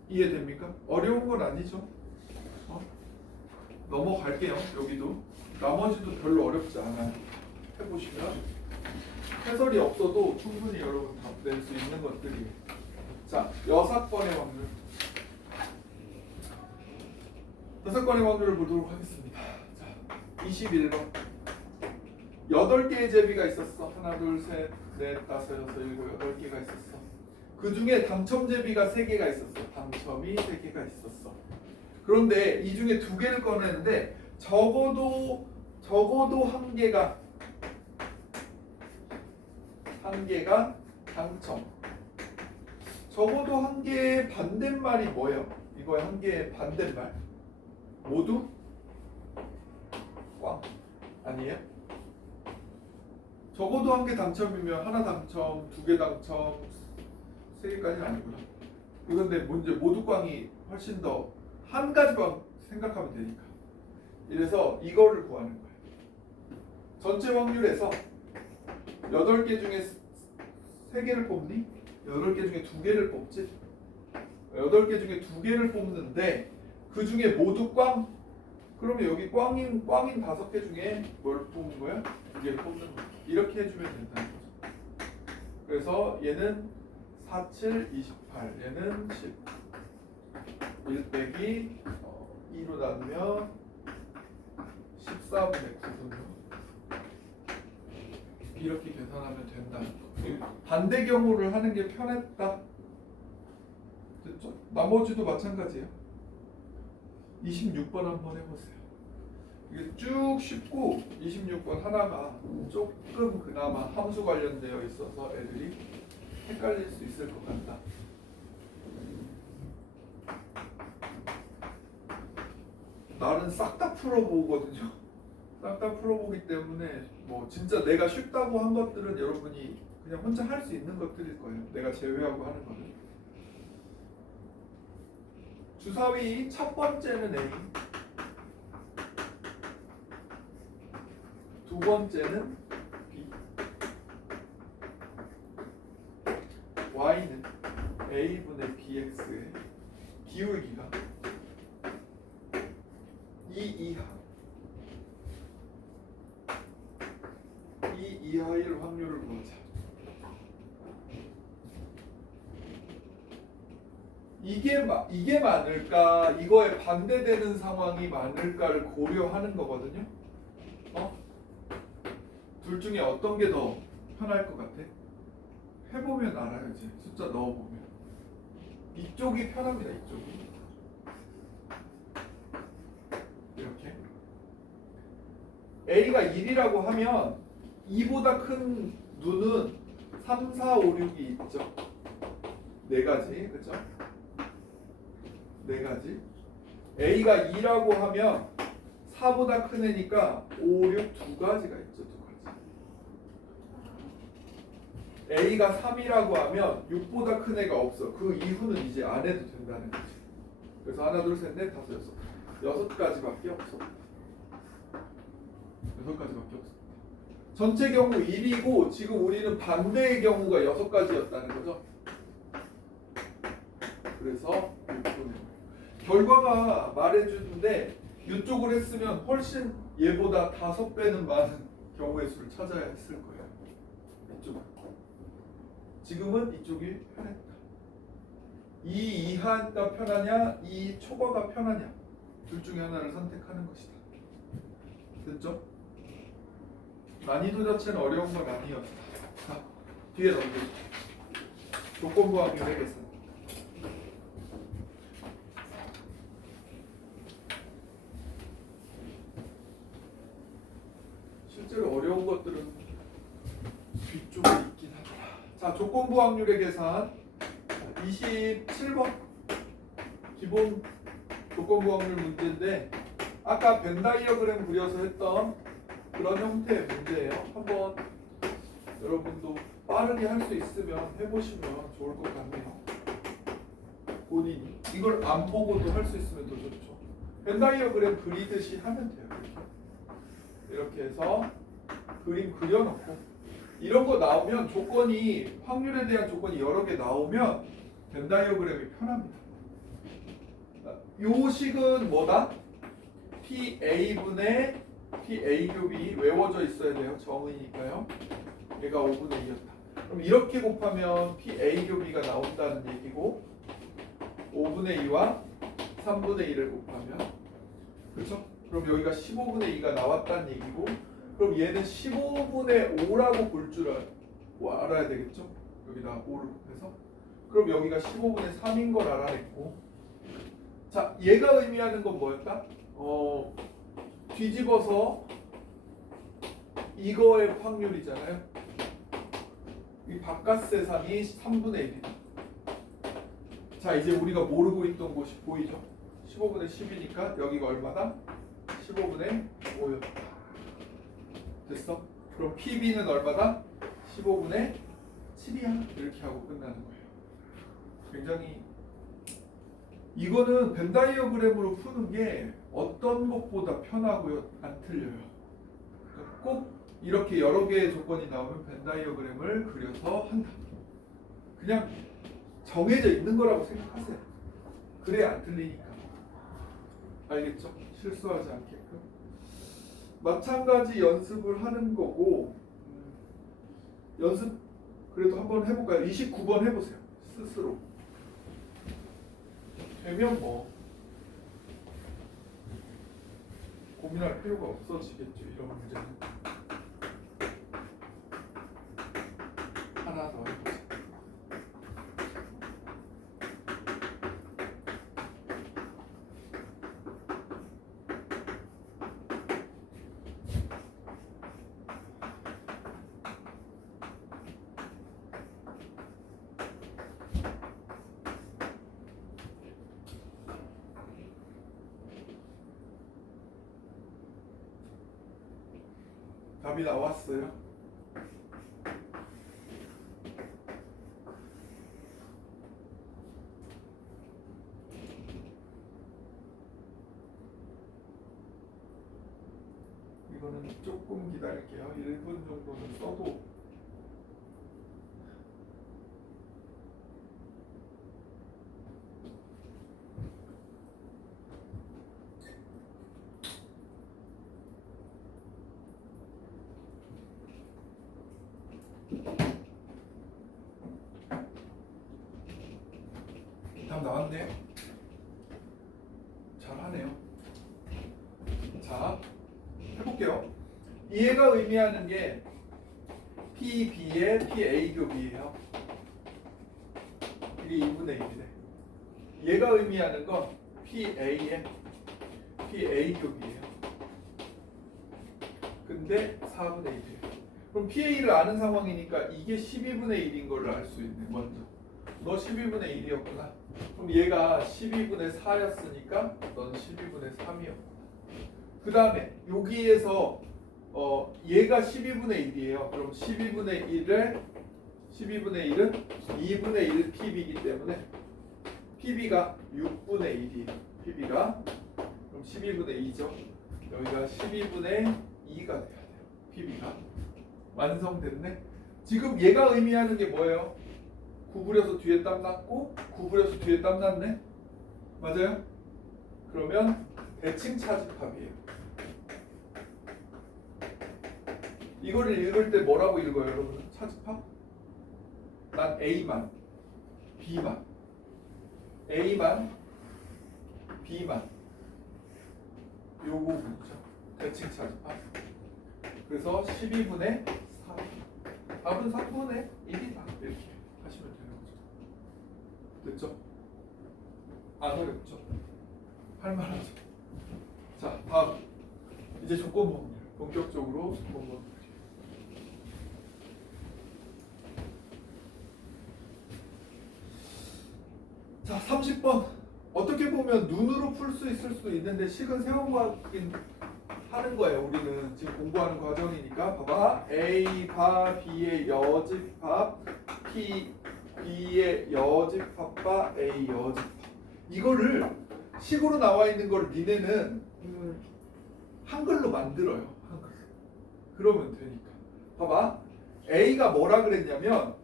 이해됩니까? 어려운 건 아니죠. 넘어갈게요. 여기도 나머지도 별로 어렵지 않아요. 해보시면 해설이 없어도 충분히 여러분 답 낼 수 있는 것들이에요. 자, 6번의 확률. 6번의 확률을 보도록 하겠습니다. 자, 21번. 8개의 제비가 있었어. 하나, 둘, 셋, 넷, 다섯, 여섯, 일곱, 8개가 있었어. 그 중에 당첨 제비가 3개가 있었어. 당첨이 3개가 있었어. 그런데 이 중에 2개를 꺼내는데 적어도 한 개가 당첨. 적어도 한 개의 반대말이 뭐예요? 이거의 한 개의 반대말. 모두 꽝 아니에요? 적어도 한 개 당첨이면 하나 당첨, 2개 당첨, 3개까지는 아니구나. 그런데 문제 모두 꽝이 훨씬 더 한 가지만 생각하면 되니까. 이래서 이거를 구하는 거예요. 전체 확률에서 8개 중에 3개를 뽑니? 8개 중에 2개를 뽑지? 8개 중에 2개를 뽑는데 그 중에 모두 꽝? 그러면 여기 꽝인 5개 중에 뭘 뽑는 거야? 2개를 뽑는 거야. 이렇게 해주면 된다는 거죠. 그래서 얘는 4, 7, 28, 얘는 10. 1 빼기 2로 나누면 14분의 9분요. 이렇게 계산하면 된다는 거. 반대 경우를 하는 게 편했다. 됐죠? 나머지도 마찬가지예요. 26번 한번 해보세요. 이게 쭉 쉽고 26번 하나가 조금 그나마 함수 관련되어 있어서 애들이 헷갈릴 수 있을 것 같다. 나는 싹 다 풀어보거든요. 싹 다 풀어보기 때문에 뭐 진짜 내가 쉽다고 한 것들은 여러분이 그냥 혼자 할 수 있는 것들일 거예요. 내가 제외하고 하는 거는. 주사위 첫 번째는 A, 두 번째는 B, Y는 A분의 BX의 기울기가 2 이하, 2 이하일 확률을 보자. 이게 많을까, 이거에 반대되는 상황이 많을까를 고려하는 거거든요. 둘 중에 어떤 게 더 편할 것 같아? 해보면 알아요. 이제 숫자 넣어보면 이쪽이 편합니다. 이쪽이 이렇게 A가 1이라고 하면 2보다 큰 누는 3, 4, 5, 6이 있죠. 4가지, 그렇죠? 4가지. A가 2라고 하면 4보다 큰 애니까 5, 6 2가지가 있죠. 2가지. A가 3이라고 하면 6보다 큰 애가 없어. 그 이후는 이제 안 해도 된다는 거지. 그래서 하나, 둘, 셋, 넷, 다섯, 여섯. 6가지밖에 없어. 6가지밖에 없어. 전체 경우 1이고 지금 우리는 반대의 경우가 6가지였다는 거죠. 그래서 6분의 결과가 말해주는데 이쪽을 했으면 훨씬 얘보다 5배는 많은 경우의 수를 찾아야 했을 거예요. 이쪽. 지금은 이쪽이 편했다. 이 이하가 편하냐, 이 초과가 편하냐, 둘 중에 하나를 선택하는 것이다. 됐죠? 난이도 자체는 어려운 건 아니었다. 자, 뒤에 넘기죠. 조건부 확률의 계산. 실제로 어려운 것들은 뒤쪽에 있긴 하더라. 자, 조건부 확률의 계산 27번 기본 조건부 확률 문제인데 아까 벤 다이어그램 그려서 했던 그런 형태의 문제예요. 한번 여러분도 빠르게 할 수 있으면 해보시면 좋을 것 같네요. 본인이 이걸 안 보고도 할 수 있으면 더 좋죠. 벤 다이어그램 그리듯이 하면 돼요. 이렇게 해서 그림 그려놓고 이런 거 나오면 조건이 확률에 대한 조건이 여러 개 나오면 벤 다이어그램이 편합니다. 요 식은 뭐다? PA분의 PA 곱이 외워져 있어야 돼요. 정의니까요. 얘가 5분의 2였다. 그럼 이렇게 곱하면 PA 곱이가 나온다는 얘기고 5분의 2와 3분의 1을 곱하면 그렇죠? 그럼 여기가 15분의 2가 나왔다는 얘기고 그럼 얘는 15분의 5라고 볼 줄 알아야 되겠죠? 여기다 5를 곱해서 그럼 여기가 15분의 3인 걸 알아냈고 자, 얘가 의미하는 건 뭐였다? 뒤집어서 이거의 확률이잖아요. 이 바깥 세상이 3분의 1이다. 자, 이제 우리가 모르고 있던 곳이 보이죠? 15분의 10이니까 여기가 얼마다? 15분의 5였다. 됐어? 그럼 PB는 얼마다? 15분의 7이야. 이렇게 하고 끝나는 거예요. 굉장히 이거는 벤 다이어그램으로 푸는 게 어떤 것보다 편하고요. 안 틀려요. 그러니까 꼭 이렇게 여러 개의 조건이 나오면 벤 다이어그램을 그려서 한다. 그냥 정해져 있는 거라고 생각하세요. 그래야 안 틀리니까. 알겠죠? 실수하지 않게끔. 마찬가지 연습을 하는 거고, 연습 그래도 한번 해볼까요? 29번 해보세요. 스스로. 되면 뭐 고민할 필요가 없어지겠죠. 이런 문제는. 하나 더 해보세요. 답이 나왔어요. 이거는 조금 기다릴게요. 1분 정도는 써도 답 나왔네요. 잘하네요. 자, 해볼게요. 얘가 의미하는 게 PB의 PA 곱이에요. 이게 2분의 1이래. 얘가 의미하는 건 PA의 PA 곱이에요. 근데 4분의 1이에요. 그럼 PA를 아는 상황이니까 이게 12분의 1인 걸 알 수 있네. 먼저 너 12분의 1이었구나. 그럼 얘가 12분의 4였으니까 넌 12분의 3이었구나. 그 다음에 여기에서 얘가 12분의 1이에요. 그럼 12분의 1은 2분의 1 PB이기 때문에 PB가 6분의 1이에요. PB가 그럼 12분의 2죠. 여기가 12분의 2가 돼야 돼요. PB가 완성됐네. 지금 얘가 의미하는 게 뭐예요? 구부려서 뒤에 땀 났고 구부려서 뒤에 땀 났네. 맞아요? 그러면 대칭 차집합이에요. 이거를 읽을 때 뭐라고 읽어요, 여러분? 차집합? 난 A만, B만, A만, B만 요 부분이죠. 대칭 차집합. 그래서 12분의 4. 답은 3분의 1이다. 이렇게 하시면 되는 거죠. 됐죠? 안 어렵죠? 할만하죠? 자, 다음. 이제 조건문제. 본격적으로 조건문제. 자, 30번. 어떻게 보면 눈으로 풀 수 있을 수도 있는데 식은 세워가긴 하는 거예요. 우리는 지금 공부하는 과정이니까. 봐봐. A바 B의 여집합, P B의 여집합과 A 여집합. 이거를 식으로 나와 있는 걸 니네는 한글로 만들어요. 한글로. 그러면 되니까. 봐봐. A가 뭐라 그랬냐면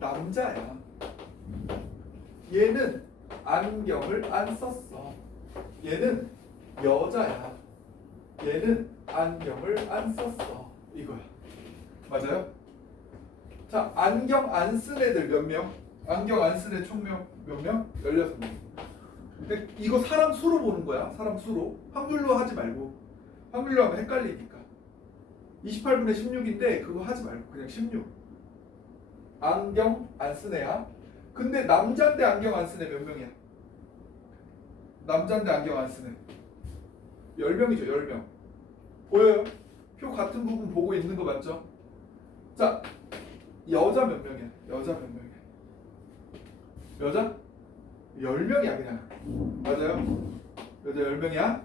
남자야. 얘는 안경을 안 썼어. 얘는 여자야. 얘는 안경을 안 썼어. 이거야. 맞아요? 자, 안경 안 쓴 애들 몇 명? 안경 안 쓴 애 총 몇 명? 16명. 근데 이거 사람 수로 보는 거야. 사람 수로. 확률로 하지 말고. 확률로 하면 헷갈리니까. 28분의 16인데 그거 하지 말고 그냥 16. 안경 안 쓴 애야. 근데 남자인데 안경 안 쓴 애 몇 명이야? 남자인데 안경 안 쓴 애 10명이죠. 10명. 보여요? 표 같은 부분 보고 있는 거 맞죠? 자, 여자 몇 명이야? 여자 몇 명이야? 여자? 10명이야 그냥. 맞아요? 여자 10명이야?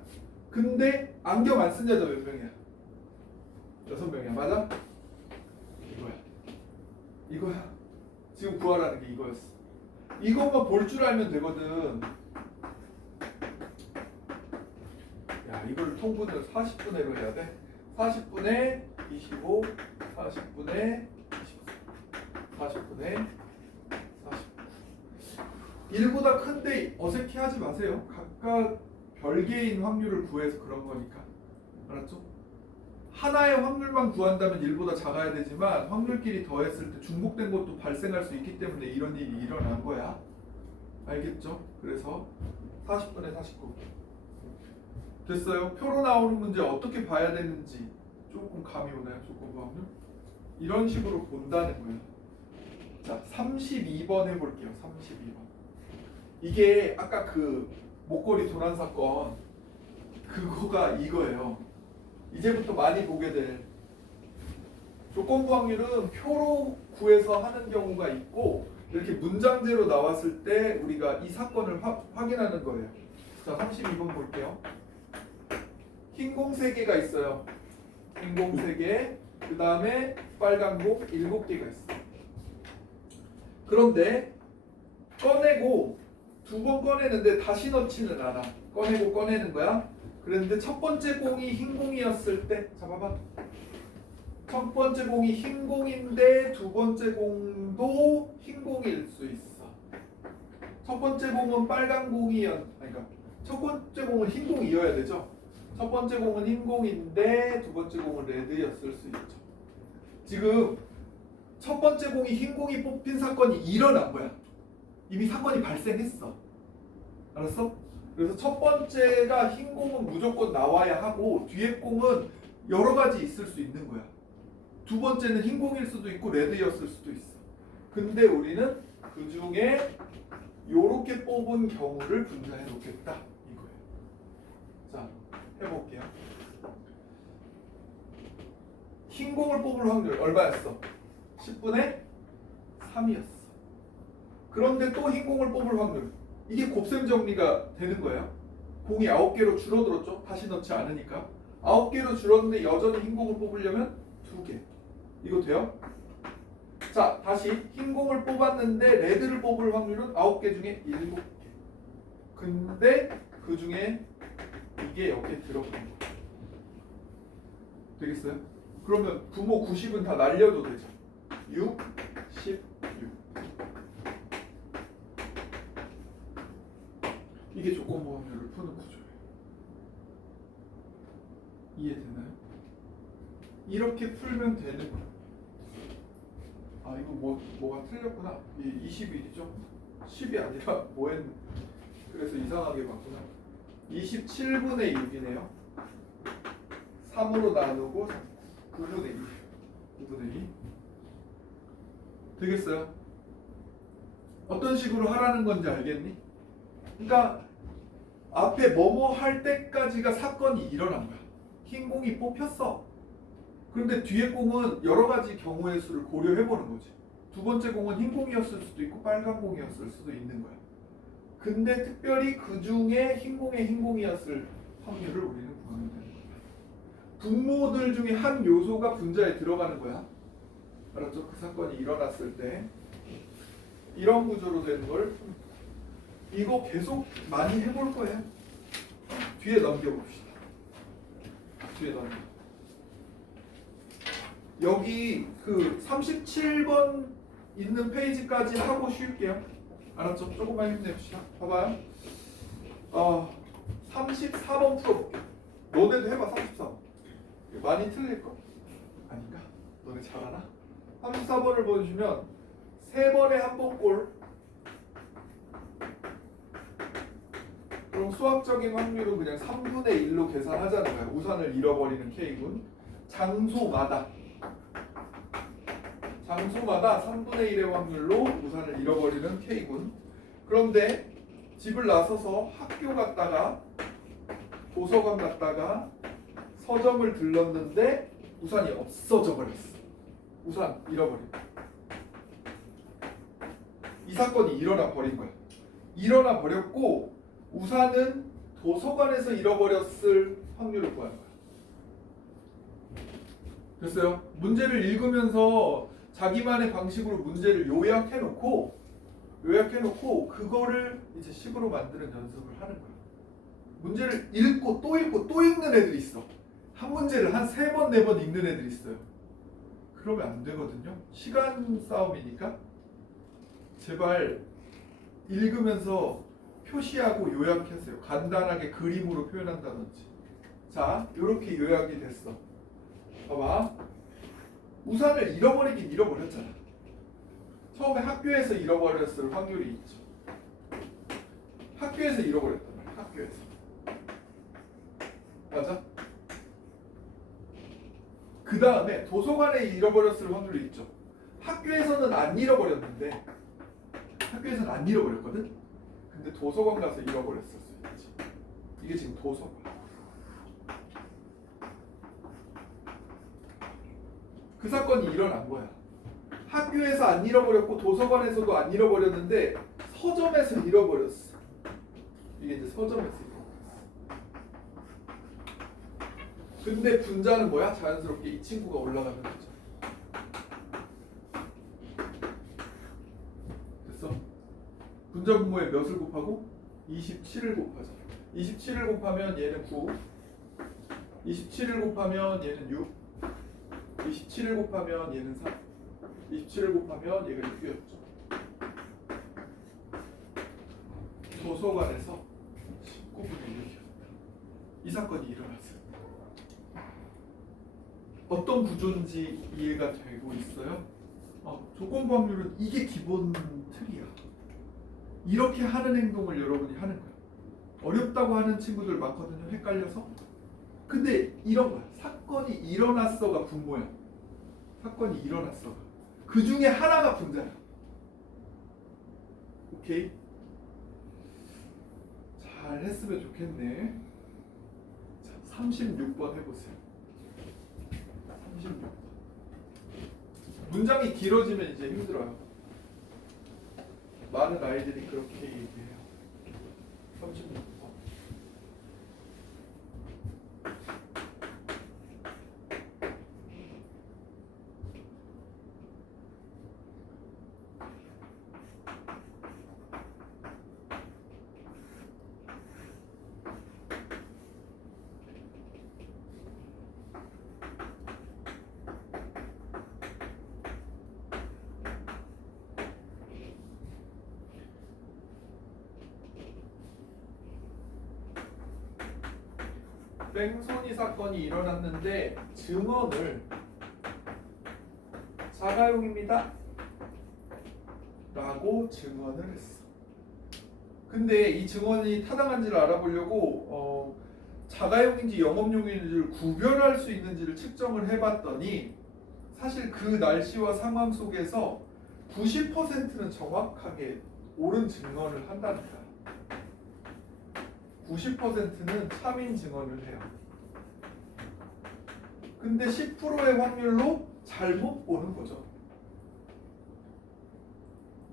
근데 안경 안 쓴 여자 몇 명이야? 6명이야. 맞아? 이거야. 지금 구하라는 게 이거였어. 이것만 볼 줄 알면 되거든. 야, 이걸 통분을 40분의로 해야 돼. 40분의 25, 40분의 24, 40분의 49. 1보다 큰데 어색해하지 마세요. 각각 별개인 확률을 구해서 그런 거니까. 알았죠? 하나의 확률만 구한다면 1보다 작아야 되지만 확률끼리 더했을 때 중복된 것도 발생할 수 있기 때문에 이런 일이 일어난 거야. 알겠죠? 그래서 40분의 49. 됐어요? 표로 나오는 문제 어떻게 봐야 되는지 조금 감이 오나요? 조건부 확률? 이런 식으로 본다는 거예요. 자, 32번 해볼게요. 32번. 이게 아까 그 목걸이 도난 사건 그거가 이거예요. 이제부터 많이 보게 될 조건부 확률은 표로 구해서 하는 경우가 있고 이렇게 문장제로 나왔을 때 우리가 이 사건을 확인하는 거예요. 자, 32번 볼게요. 흰 공 3개가 있어요. 흰 공 3개, 그 다음에 빨간 공 7개가 있어요. 그런데 꺼내고 2번 꺼내는데 다시 넣지는 않아. 꺼내고 꺼내는 거야. 그런데 첫 번째 공이 흰 공이었을 때, 잡아봐. 첫 번째 공이 흰 공인데 두 번째 공도 흰 공일 수 있어. 첫 번째 공은 빨간 그러니까 첫 번째 공은 흰 공이어야 되죠. 첫 번째 공은 흰 공인데 두 번째 공은 레드였을 수 있죠. 지금 첫 번째 공이 흰 공이 뽑힌 사건이 일어난 거야. 이미 사건이 발생했어. 알았어? 그래서 첫 번째가 흰 공은 무조건 나와야 하고 뒤에 공은 여러 가지 있을 수 있는 거야. 두 번째는 흰 공일 수도 있고 레드였을 수도 있어. 근데 우리는 그 중에 요렇게 뽑은 경우를 분사해 놓겠다 이거예요. 자, 해볼게요. 흰 공을 뽑을 확률 얼마였어? 10분의 3이었어. 그런데 또 흰 공을 뽑을 확률, 이게 곱셈 정리가 되는 거예요. 공이 9개로 줄어들었죠. 다시 넣지 않으니까 9개로 줄었는데 여전히 흰 공을 뽑으려면 2개. 이거 돼요? 자, 다시 흰 공을 뽑았는데 레드를 뽑을 확률은 9개 중에 7개. 근데 그 중에 이게 여기에 들어간 거예요. 되겠어요? 그러면 부모 90은 다 날려도 되죠. 6, 16. 이게 조건부 확률을 푸는 구조예요. 이해되나요? 이렇게 풀면 되는 거예요. 아, 이거 뭐가 틀렸구나. 이 21이죠? 10이 아니라 뭐 했네. 그래서 이상하게 봤구나. 27분의 6이네요. 3으로 나누고 9분의 2. 9분의 2. 되겠어요? 어떤 식으로 하라는 건지 알겠니? 그러니까 앞에 뭐뭐 할 때까지가 사건이 일어난 거야. 흰 공이 뽑혔어. 그런데 뒤에 공은 여러 가지 경우의 수를 고려해보는 거지. 두 번째 공은 흰 공이었을 수도 있고 빨간 공이었을 수도 있는 거야. 근데 특별히 그 중에 흰 공이었을 확률을 우리는 구하면 되는 거야. 분모들 중에 한 요소가 분자에 들어가는 거야. 알았죠? 그 사건이 일어났을 때 이런 구조로 되는 걸 이거 계속 많이 해볼 거예요. 뒤에 넘겨봅시다. 뒤에 넘겨. 여기 그 37번 있는 페이지까지 하고 쉴게요. 알았죠? 조금만 힘내봅시다. 봐봐요. 34번 풀어볼게요. 너네도 해봐. 34번. 많이 틀릴걸? 아닌가? 너네 잘하나? 34번을 보여주면 3번에 한 번 꼴. 그럼 수학적인 확률은 그냥 3분의 1로 계산하자는 거야. 우산을 잃어버리는 K군. 장소마다 3분의 1의 확률로 우산을 잃어버리는 K군. 그런데 집을 나서서 학교 갔다가 도서관 갔다가 서점을 들렀는데 우산이 없어져 버렸어. 우산 잃어버린 거야. 이 사건이 일어나 버린 거야. 일어나 버렸고 우산은 도서관에서 잃어버렸을 확률을 구하는 거야. 됐어요? 문제를 읽으면서 자기만의 방식으로 문제를 요약해놓고 그거를 이제 식으로 만드는 연습을 하는 거야. 문제를 읽고 또 읽고 또 읽는 애들이 있어. 한 문제를 한 3번, 4번 읽는 애들이 있어요. 그러면 안 되거든요. 시간 싸움이니까. 제발 읽으면서 표시하고 요약하세요. 간단하게 그림으로 표현한다든지. 자, 이렇게 요약이 됐어. 봐봐. 우산을 잃어버리긴 잃어버렸잖아. 처음에 학교에서 잃어버렸을 확률이 있죠. 학교에서 잃어버렸단 말이야. 학교에서. 맞아? 그 다음에 도서관에 잃어버렸을 확률이 있죠. 학교에서는 안 잃어버렸는데, 학교에서는 안 잃어버렸거든? 근데 도서관 가서 잃어버렸을 수 있지. 이게 지금 도서관. 그 사건이 일어난 거야. 학교에서 안 잃어버렸고 도서관에서도 안 잃어버렸는데 서점에서 잃어버렸어. 이게 이제 서점에서 잃어버렸어. 근데 분자는 뭐야? 자연스럽게 이 친구가 올라가는 거죠. 됐어? 분자 분모에 몇을 곱하고? 27을 곱하자. 27을 곱하면 얘는 9, 27을 곱하면 얘는 6, 27을 곱하면 얘는 3, 27을 곱하면 얘가 6이었죠. 도서관에서 19분의 6이었다. 이 사건이 일어났어요. 어떤 구조인지 이해가 되고 있어요? 조건부 확률은 이게 기본 틀이야. 이렇게 하는 행동을 여러분이 하는 거야. 어렵다고 하는 친구들 많거든요. 헷갈려서. 근데 이런 거야. 사건이 일어났어가 분모야. 사건이 일어났어. 그 중에 하나가 분자야. 오케이? 잘 했으면 좋겠네. 자, 36번 해보세요. 36번. 문장이 길어지면 이제 힘들어요. 많은 아이들이 그렇게 얘기해요. 36번. 뺑소니 사건이 일어났는데 증언을 자가용입니다 라고 증언을 했어. 근데 이 증언이 타당한지를 알아보려고 자가용인지 영업용인지를 구별할 수 있는지를 측정을 해봤더니 사실 그 날씨와 상황 속에서 90%는 정확하게 옳은 증언을 한다는 거야. 90%는 참인 증언을 해요. 근데 10%의 확률로 잘못 보는 거죠.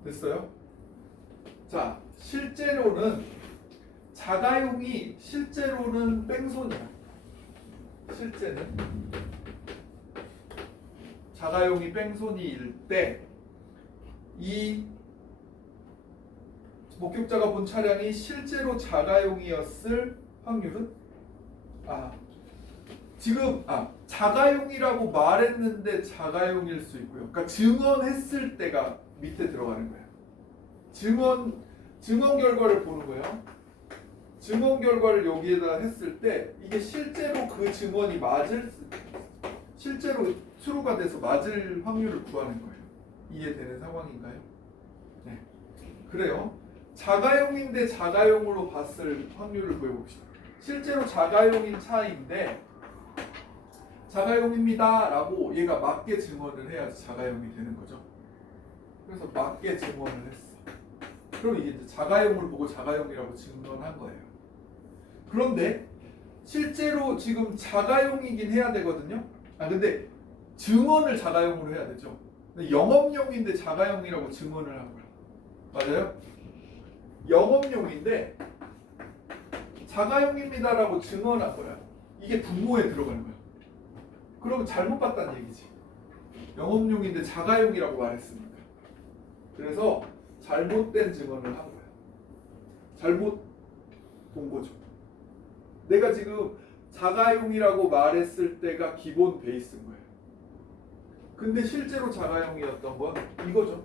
됐어요? 자, 실제로는 자가용이 실제로는 뺑소니야. 실제는 자가용이 뺑소니일 때 이 목격자가 본 차량이 실제로 자가용이었을 확률은 지금 자가용이라고 말했는데 자가용일 수 있고요. 그러니까 증언했을 때가 밑에 들어가는 거예요. 증언 결과를 보는 거예요. 증언 결과를 여기에다 했을 때 이게 실제로 그 증언이 실제로 true가 돼서 맞을 확률을 구하는 거예요. 이해되는 상황인가요? 네. 그래요. 자가용인데 자가용으로 봤을 확률을 구해봅시다. 실제로 자가용인 차인데 자가용입니다 라고 얘가 맞게 증언을 해야지 자가용이 되는 거죠. 그래서 맞게 증언을 했어. 그럼 이게 이제 자가용을 보고 자가용이라고 증언한 거예요. 그런데 실제로 지금 자가용이긴 해야 되거든요. 근데 증언을 자가용으로 해야 되죠. 근데 영업용인데 자가용이라고 증언을 한 거야. 맞아요? 영업용인데 자가용입니다라고 증언한 거야. 이게 분모에 들어가는 거야. 그러면 잘못 봤다는 얘기지. 영업용인데 자가용이라고 말했으니까. 그래서 잘못된 증언을 한 거야. 잘못 본 거죠. 내가 지금 자가용이라고 말했을 때가 기본 베이스인 거예요. 근데 실제로 자가용이었던 건 이거죠.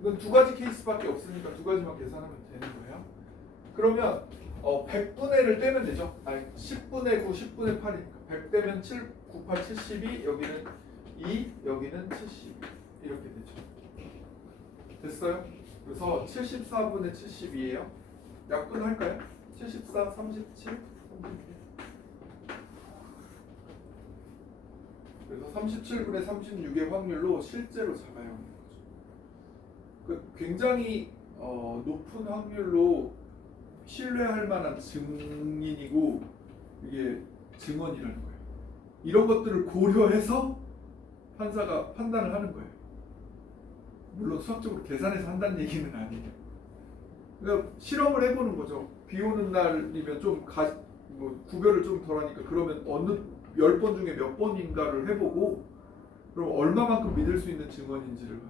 이건 두 가지 케이스밖에 없으니까 두 가지만 계산하면 되는 거예요. 그러면 100분의를 떼면 되죠. 아니 10분의 9, 10분의 8이니까 100 떼면 7, 9, 8, 72 여기는 2, 여기는 72 이렇게 되죠. 됐어요? 그래서 74분의 72예요. 약분할까요? 74, 37, 36 그래서 37분의 36의 확률로 실제로 자가용인 거죠. 굉장히 높은 확률로 신뢰할 만한 증인이고 이게 증언이라는 거예요. 이런 것들을 고려해서 판사가 판단을 하는 거예요. 물론 수학적으로 계산해서 한다는 얘기는 아니에요. 그러니까 실험을 해보는 거죠. 비 오는 날이면 좀 구별을 좀 덜하니까 그러면 어느 10번 중에 몇 번인가를 해보고 그럼 얼마만큼 믿을 수 있는 증언인지를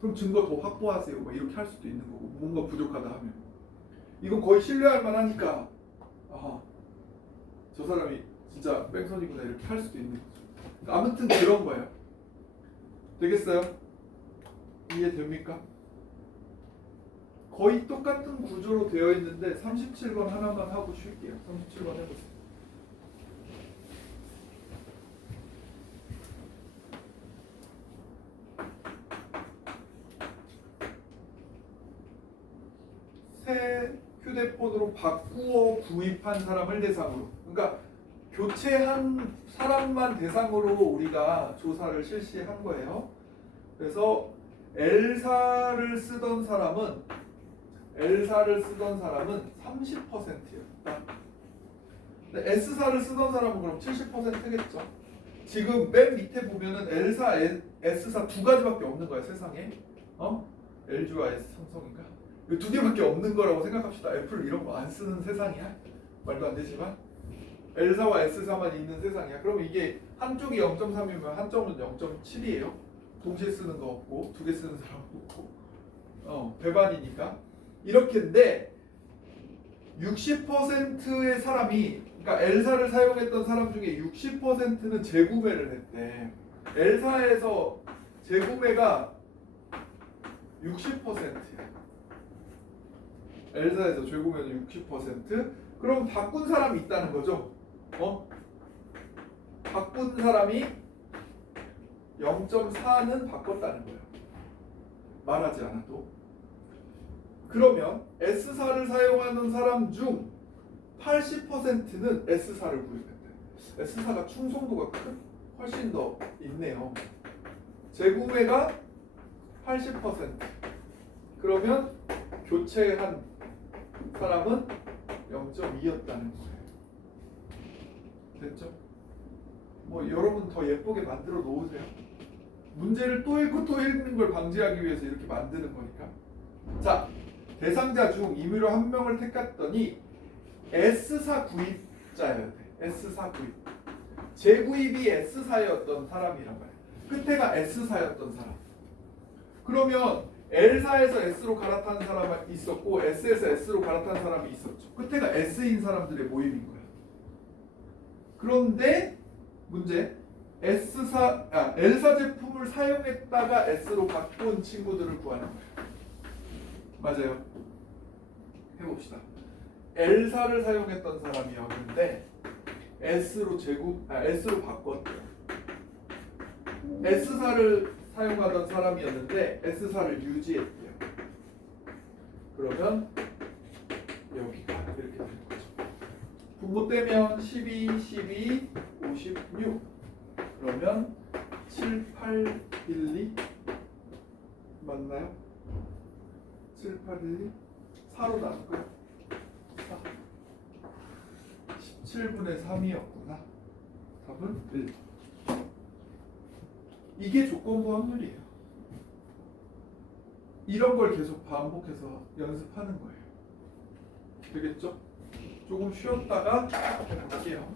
그럼 증거 더 확보하세요. 뭐 이렇게 할 수도 있는 거고 뭔가 부족하다 하면 이건 거의 신뢰할 만하니까 저 사람이 진짜 뺑소니구나 이렇게 할 수도 있는 거죠. 아무튼 그런 거예요. 되겠어요? 이해됩니까? 거의 똑같은 구조로 되어 있는데 37번 하나만 하고 쉴게요. 37번 해보세요. 새 휴대폰으로 바꾸어 구입한 사람을 대상으로 그러니까 교체한 사람만 대상으로 우리가 조사를 실시한 거예요. 그래서 L사를 쓰던 사람은 30%였다. 근데 S사를 쓰던 사람은 그럼 70%겠죠. 지금 맨 밑에 보면은 L사, S사 두 가지밖에 없는 거야 세상에. LG와 삼성인가? 이 두 개밖에 없는 거라고 생각합시다. 애플 이런 거 안 쓰는 세상이야. 말도 안 되지만 L사와 S사만 있는 세상이야. 그럼 이게 한쪽이 0.3이면 한쪽은 0.7이에요. 동시에 쓰는 거 없고 두 개 쓰는 사람 없고 배반이니까 이렇게인데 60%의 사람이 그러니까 L사를 사용했던 사람 중에 60%는 재구매를 했대. L사에서 재구매가 60%야. L사에서 재구매는 60%. 그럼 바꾼 사람이 있다는 거죠. 바꾼 사람이 0.4는 바꿨다는 거예요. 말하지 않아도. 그러면 S사를 사용하는 사람 중 80%는 S사를 구입했대. S사가 충성도가 훨씬 더 있네요. 재구매가 80%. 그러면 교체한 사람은 0.2였다는 거예요. 됐죠? 뭐 여러분 더 예쁘게 만들어 놓으세요. 문제를 또 읽고 또 읽는 걸 방지하기 위해서 이렇게 만드는 거니까. 자, 대상자 중 임의로 한 명을 택했더니 S사 구입자여야 돼. S사 구입. 재구입이 S사였던 사람이란 말이야. 끝에가 S사였던 사람. 그러면 L사에서 S로 갈아탄 사람이 있었고 S에서 S로 갈아탄 사람이 있었죠. 끝에가 S인 사람들의 모임인 거야. 그런데 문제 L사 제품을 사용했다가 S로 바꾼 친구들을 구하는 거예요. 맞아요. 해봅시다. L사를 사용했던 사람이었는데 S로 바꿨대요. S사를 사용하던 사람이었는데 S사를 유지했대요. 그러면 여기가 이렇게 되는 거죠. 분모 떼면 12, 12, 56. 그러면 7, 8, 1, 2 맞나요? 7, 8, 1, 2 4로 나눌까요? 4 17분의 3이었구나. 답은 1. 이게 조건부 확률이에요. 이런 걸 계속 반복해서 연습하는 거예요. 되겠죠? 조금 쉬었다가 할게요.